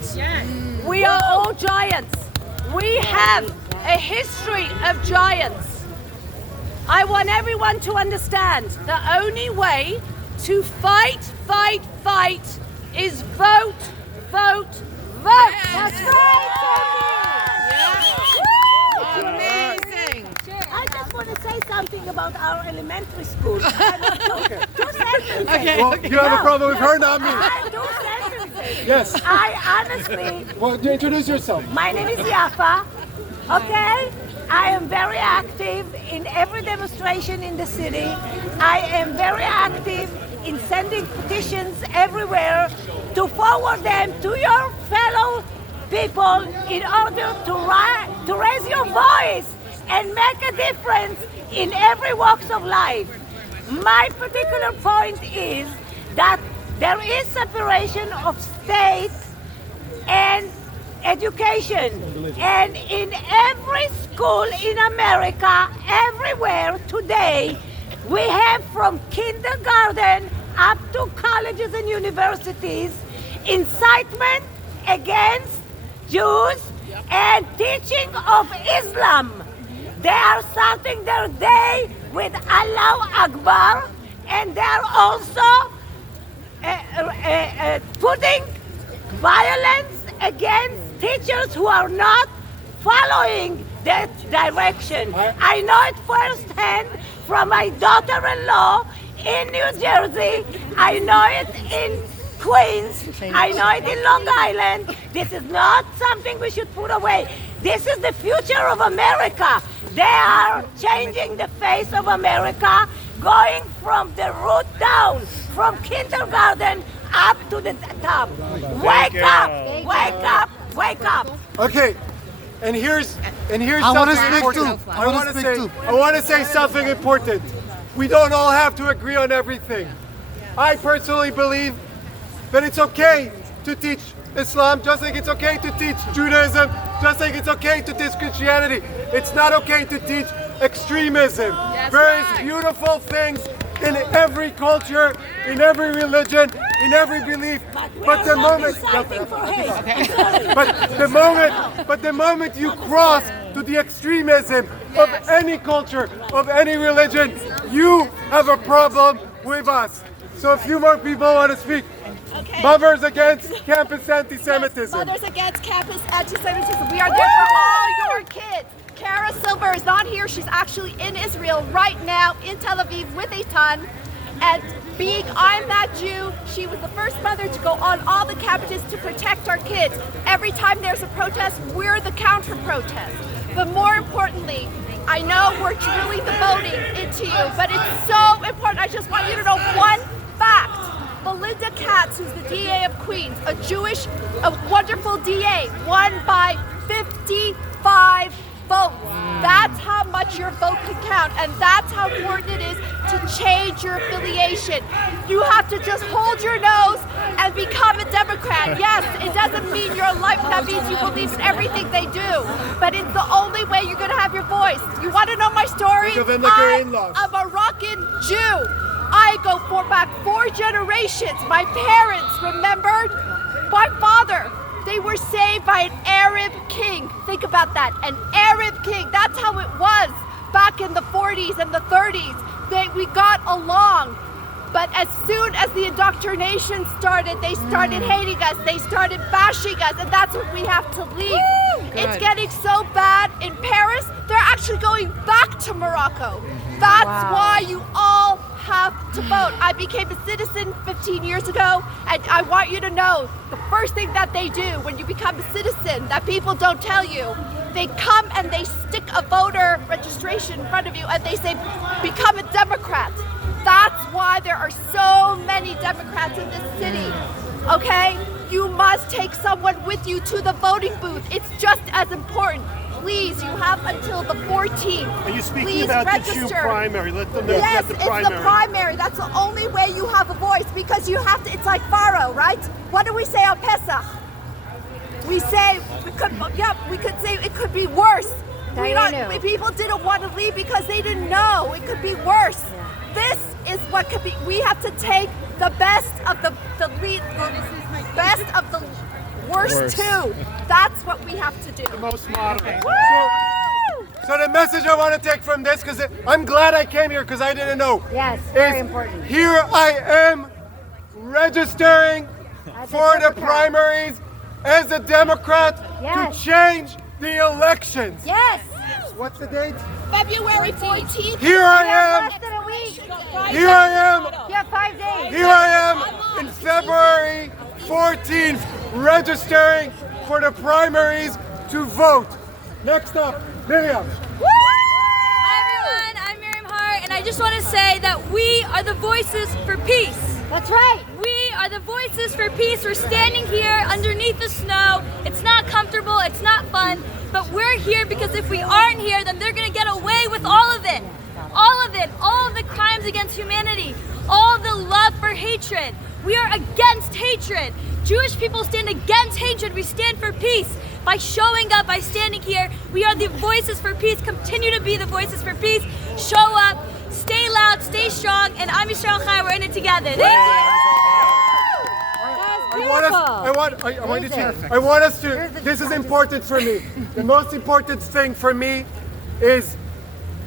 We are all giants. We have a history of giants. I want everyone to understand the only way to fight is vote. That's right. Amazing. I just want to say something about our elementary school. Two sentences. Well, you have a problem with her, not me. Two sentences. Yes. I honestly. Well, introduce yourself. My name is Yafa. Okay? I am very active in every demonstration in the city. I am very active in sending petitions everywhere to forward them to your fellow people in order to raise your voice and make a difference in every walks of life. My particular point is that there is separation of state and education, and in every school in America, everywhere today, we have from kindergarten up to colleges and universities incitement against Jews and teaching of Islam. They are starting their day with Allahu Akbar, and they are also putting violence against teachers who are not following that direction. I know it firsthand from my daughter-in-law in New Jersey. I know it in Queens. I know it in Long Island. This is not something we should put away. This is the future of America. They are changing the face of America, going from the root down, from kindergarten up to the top. Wake up! Wake up! Wake up! Okay, and here's I wanna something speak important. too. I wanna speak too. I want to say something important. We don't all have to agree on everything. I personally believe that it's okay to teach Islam, just like it's okay to teach Judaism, just like it's okay to teach Christianity. It's not okay to teach extremism. There is beautiful things in every culture, in every religion, in every belief. But the moment you cross to the extremism of any culture, of any religion, you have a problem with us. So a few more people want to speak. Okay. Mothers against campus anti-Semitism. Mothers against campus anti-Semitism. We are there for all your kids. Kara Silver is not here. She's actually in Israel right now, in Tel Aviv with Eitan. And being I'm that Jew, she was the first mother to go on all the campuses to protect our kids. Every time there's a protest, we're the counter-protest. But more importantly, I know we're drilling the voting into you, but it's so important. I just want you to know one fact. Belinda Katz, who's the DA of Queens, a wonderful DA, won by 55 votes. That's how much your vote can count, and that's how important it is to change your affiliation. You have to just hold your nose and become a Democrat. Yes, it doesn't mean you're a life, that means you believe in everything they do, but it's the only way you're gonna have your voice. You wanna know my story? I'm a Moroccan Jew. I go back 4 generations. My parents remembered my father. They were saved by an Arab king. Think about that, an Arab king. That's how it was back in the 40s and the 30s. We got along. But as soon as the indoctrination started, they started hating us. They started bashing us, and that's what we have to leave. It's getting so bad in Paris, they're actually going back to Morocco. That's why you all have to vote. I became a citizen 15 years ago, and I want you to know the first thing that they do when you become a citizen that people don't tell you, they come and they stick a voter registration in front of you and they say, become a Democrat. That's why there are so many Democrats in this city, okay? You must take someone with you to the voting booth. It's just as important. Please, you have until the 14th. Are you speaking Please about register. the Jew primary? Let them know yes, about the primary. it's the primary. That's the only way you have a voice, because you have to, it's like Pharaoh, right? What do we say on Pesach? We say, we could say it could be worse. People didn't want to leave because they didn't know. It could be worse. This is what could be. We have to take the best of the best of the worst too. That's what we have to do. The most moderate. So the message I want to take from this, because I'm glad I came here because I didn't know. Yes, very important. Here I am registering for the primaries as a Democrat to change the elections. Yes. What's the date? February 14th. Here I am. Less than a week. Here I am. You have 5 days. Here I am in February 14th registering for the primaries to vote. Next up, Miriam. Hi everyone, I'm Miriam Hart, and I just want to say that we are the voices for peace. That's right. We are the voices for peace. We're standing here underneath the snow. It's not comfortable, it's not fun, but we're here because if we aren't here, then they're going to get away with all of it. All of it, all of the crimes against humanity, all the love for hatred. We are against hatred. Jewish people stand against hatred. We stand for peace. By showing up, by standing here, we are the voices for peace. Continue to be the voices for peace. Show up, stay loud, stay strong, and I'm Yisrael Chai. We're in it together. Thank you. I want us to, this is important for me. The most important thing for me is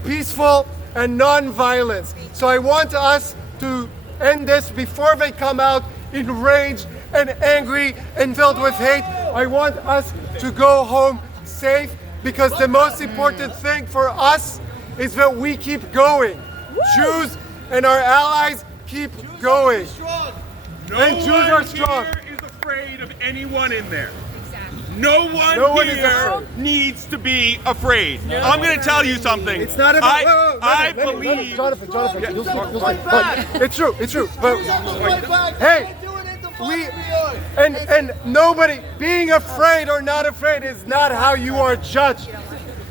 peaceful and non-violence. So I want us to end this before they come out enraged and angry and filled with hate. I want us to go home safe, because the most important thing for us is that we keep going. Jews and our allies keep going. And Jews are strong. No one here is afraid of anyone in there. No one here needs to be afraid. I'm going to tell you something. It's not about. I believe. Jonathan. It's true. But hey, and nobody being afraid or not afraid is not how you are judged.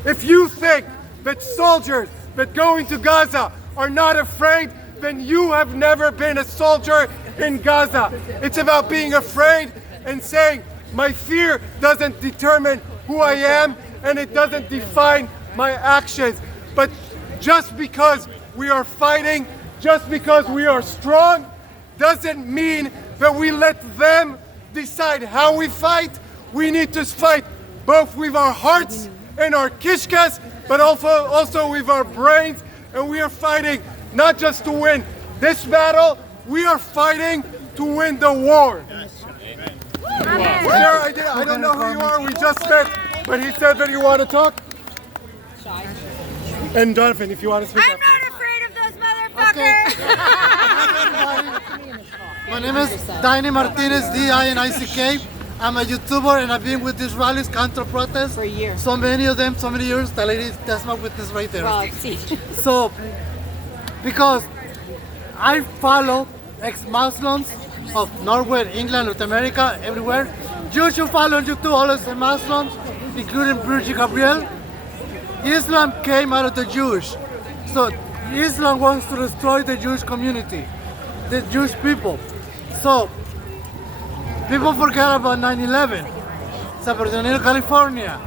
If you think that soldiers that go into Gaza are not afraid, then you have never been a soldier in Gaza. It's about being afraid and saying, my fear doesn't determine who I am and it doesn't define my actions. But just because we are fighting, just because we are strong, doesn't mean that we let them decide how we fight. We need to fight both with our hearts and our kishkas, but also with our brains. And we are fighting not just to win this battle, we are fighting to win the war. Sarah, I don't know who you are, we just met, but he said that you want to talk. And Donovan, if you want to speak. I'm not afraid of those motherfuckers. My name is Dini Martinez, D-I-N-I-C-K. I'm a YouTuber and I've been with these rallies, counter-protests. For years. So many of them, so many years. The lady, that's my witness right there. Well, see. So, because I follow ex-Muslims of Norway, England, North America, everywhere. You should follow YouTube all of the Muslims, including Brigitte Gabriel. Islam came out of the Jewish. So Islam wants to destroy the Jewish community, the Jewish people. So people forget about 9/11, San Bernardino, California,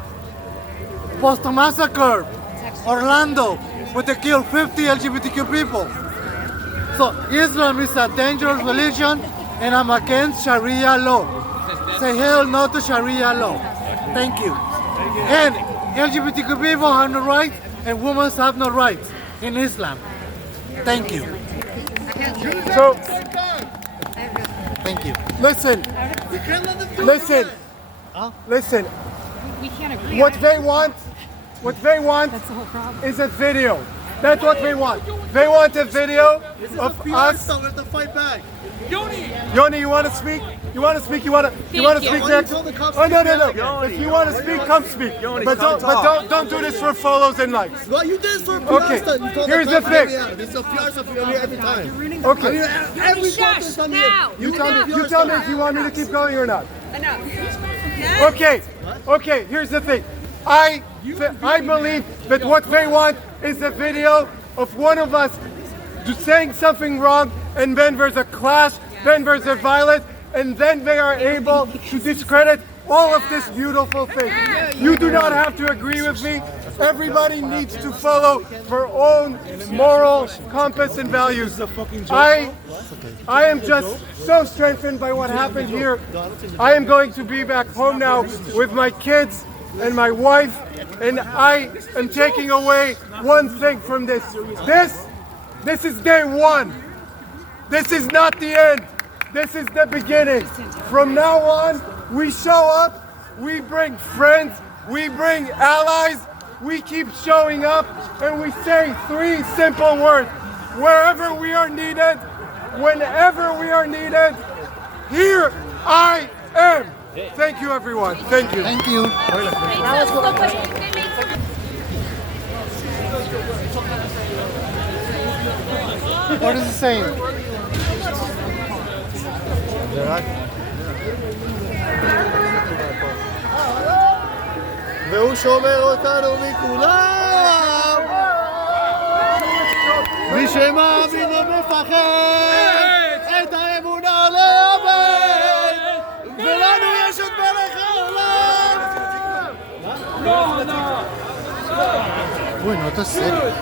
Boston Massacre, Orlando, where they killed 50 LGBTQ people. So Islam is a dangerous religion and I'm against Sharia law. Say hell no to Sharia law. Thank you. And LGBTQ people have no rights and women have no rights in Islam. Thank you. So, thank you. Listen. Listen. We can't agree. What they want is a video. That's what they want. They want a video of us. We have to fight back. Yoni, you want to speak? You want to speak next? Oh no. If you want to speak, come speak. But don't do this for follows and likes. Well, you did this for Okay. Here's the thing. It's a PR stuff you're here every time. Okay. Every protest I'm here. You tell me if you want me to keep going or not. Okay. Here's the thing. I believe that what they want is a video of one of us saying something wrong, and then there's a clash, then there's a violence, and then they are able to discredit all of this beautiful thing. You do not have to agree with me. Everybody needs to follow their own moral compass and values. I am just so strengthened by what happened here. I am going to be back home now with my kids and my wife, and I am taking away one thing from this. This is day one. This is not the end. This is the beginning. From now on, we show up, we bring friends, we bring allies, we keep showing up, and we say three simple words. Wherever we are needed, whenever we are needed, here I am. Thank you, everyone. Thank you. Thank you. What is it saying? והוא שומר אותנו מכולם. מי שמאמין ומפחד את האמונה לאבד, ולנו יש את מלך העולם. Uy, no te serio.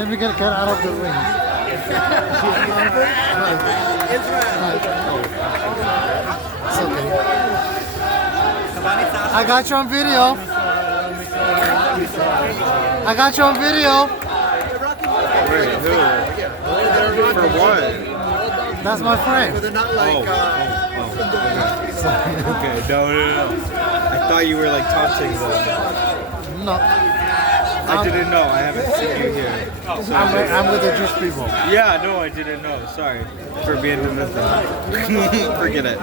Let me get out of the ring. It's okay. I got you on video. I got you on video. Wait, who? For what? That's my friend. But they're not like. Okay, no. I thought you were like taunting them. No. I didn't know. I haven't seen you here. So I'm with the Jewish people. Yeah, no, I didn't know. Sorry for being invisible. Forget it.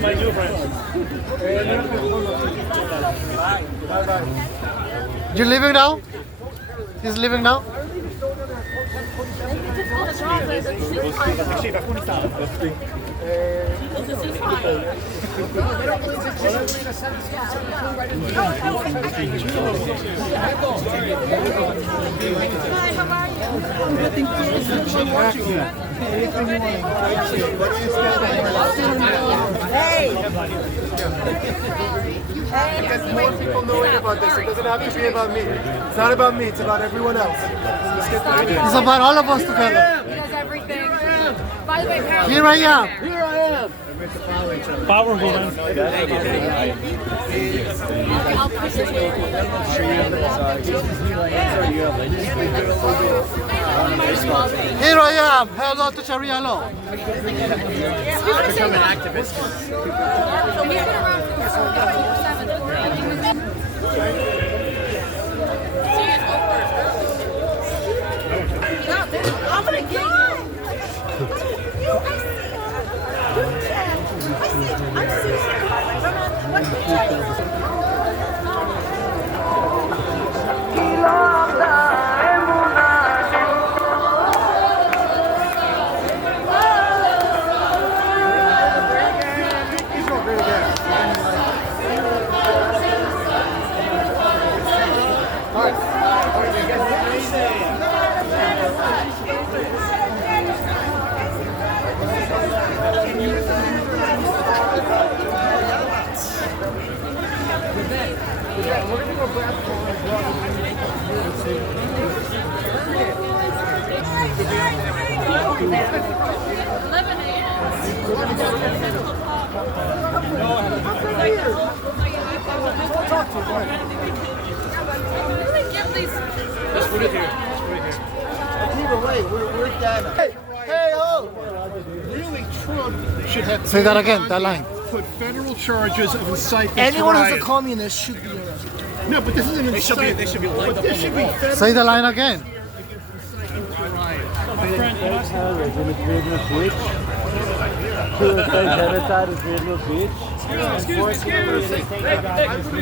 My new friend. You leaving now? He's leaving now? Because more people knowing about this. It doesn't have to be about me. It's not about me. It's about everyone else. It's about all of us together. He does everything. By the way, Here I am. Here I am. Powerful, man. Here I am. Held on to Sharia law. Become an activist. He's been around I'm gonna get you. I'm Susan. I don't know what to tell you. Hey, ho! Really, Trump should have. Say that again, that line. Put federal charges of incitement. Anyone to who's a riot. communist should be arrested. No, but this is an incitement. They should be lined up This on should the be wall. federal. Say the line again.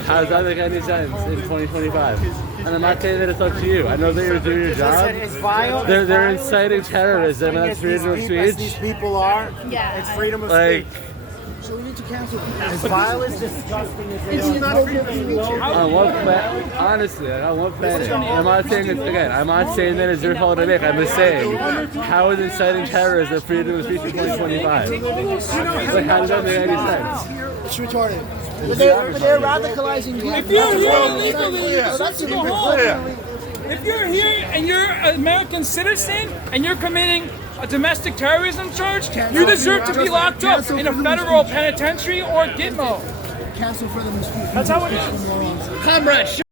How does that make any sense in 2025? And I'm not saying that it's up to you. I know that you're doing your job. It's vile. They're inciting terrorism, and that's freedom of speech. These people are. Yeah. It's freedom of Like, speech. So we need to cancel people. As vile as disgusting as It's not freedom of speech. on what planet? Honestly, like, on what planet? I'm not saying this again. I'm not saying that it's your fault to make. I'm just saying, how is inciting terrorism freedom of speech in 2025? Like, how does that make any sense? It's retarded. But they're radicalizing people. If you're here illegally, that's go home. If you're here and you're an American citizen and you're committing a domestic terrorism charge, you deserve to be locked up in a federal penitentiary or Gitmo. Cancel for them to speak. That's how it is. Comrade.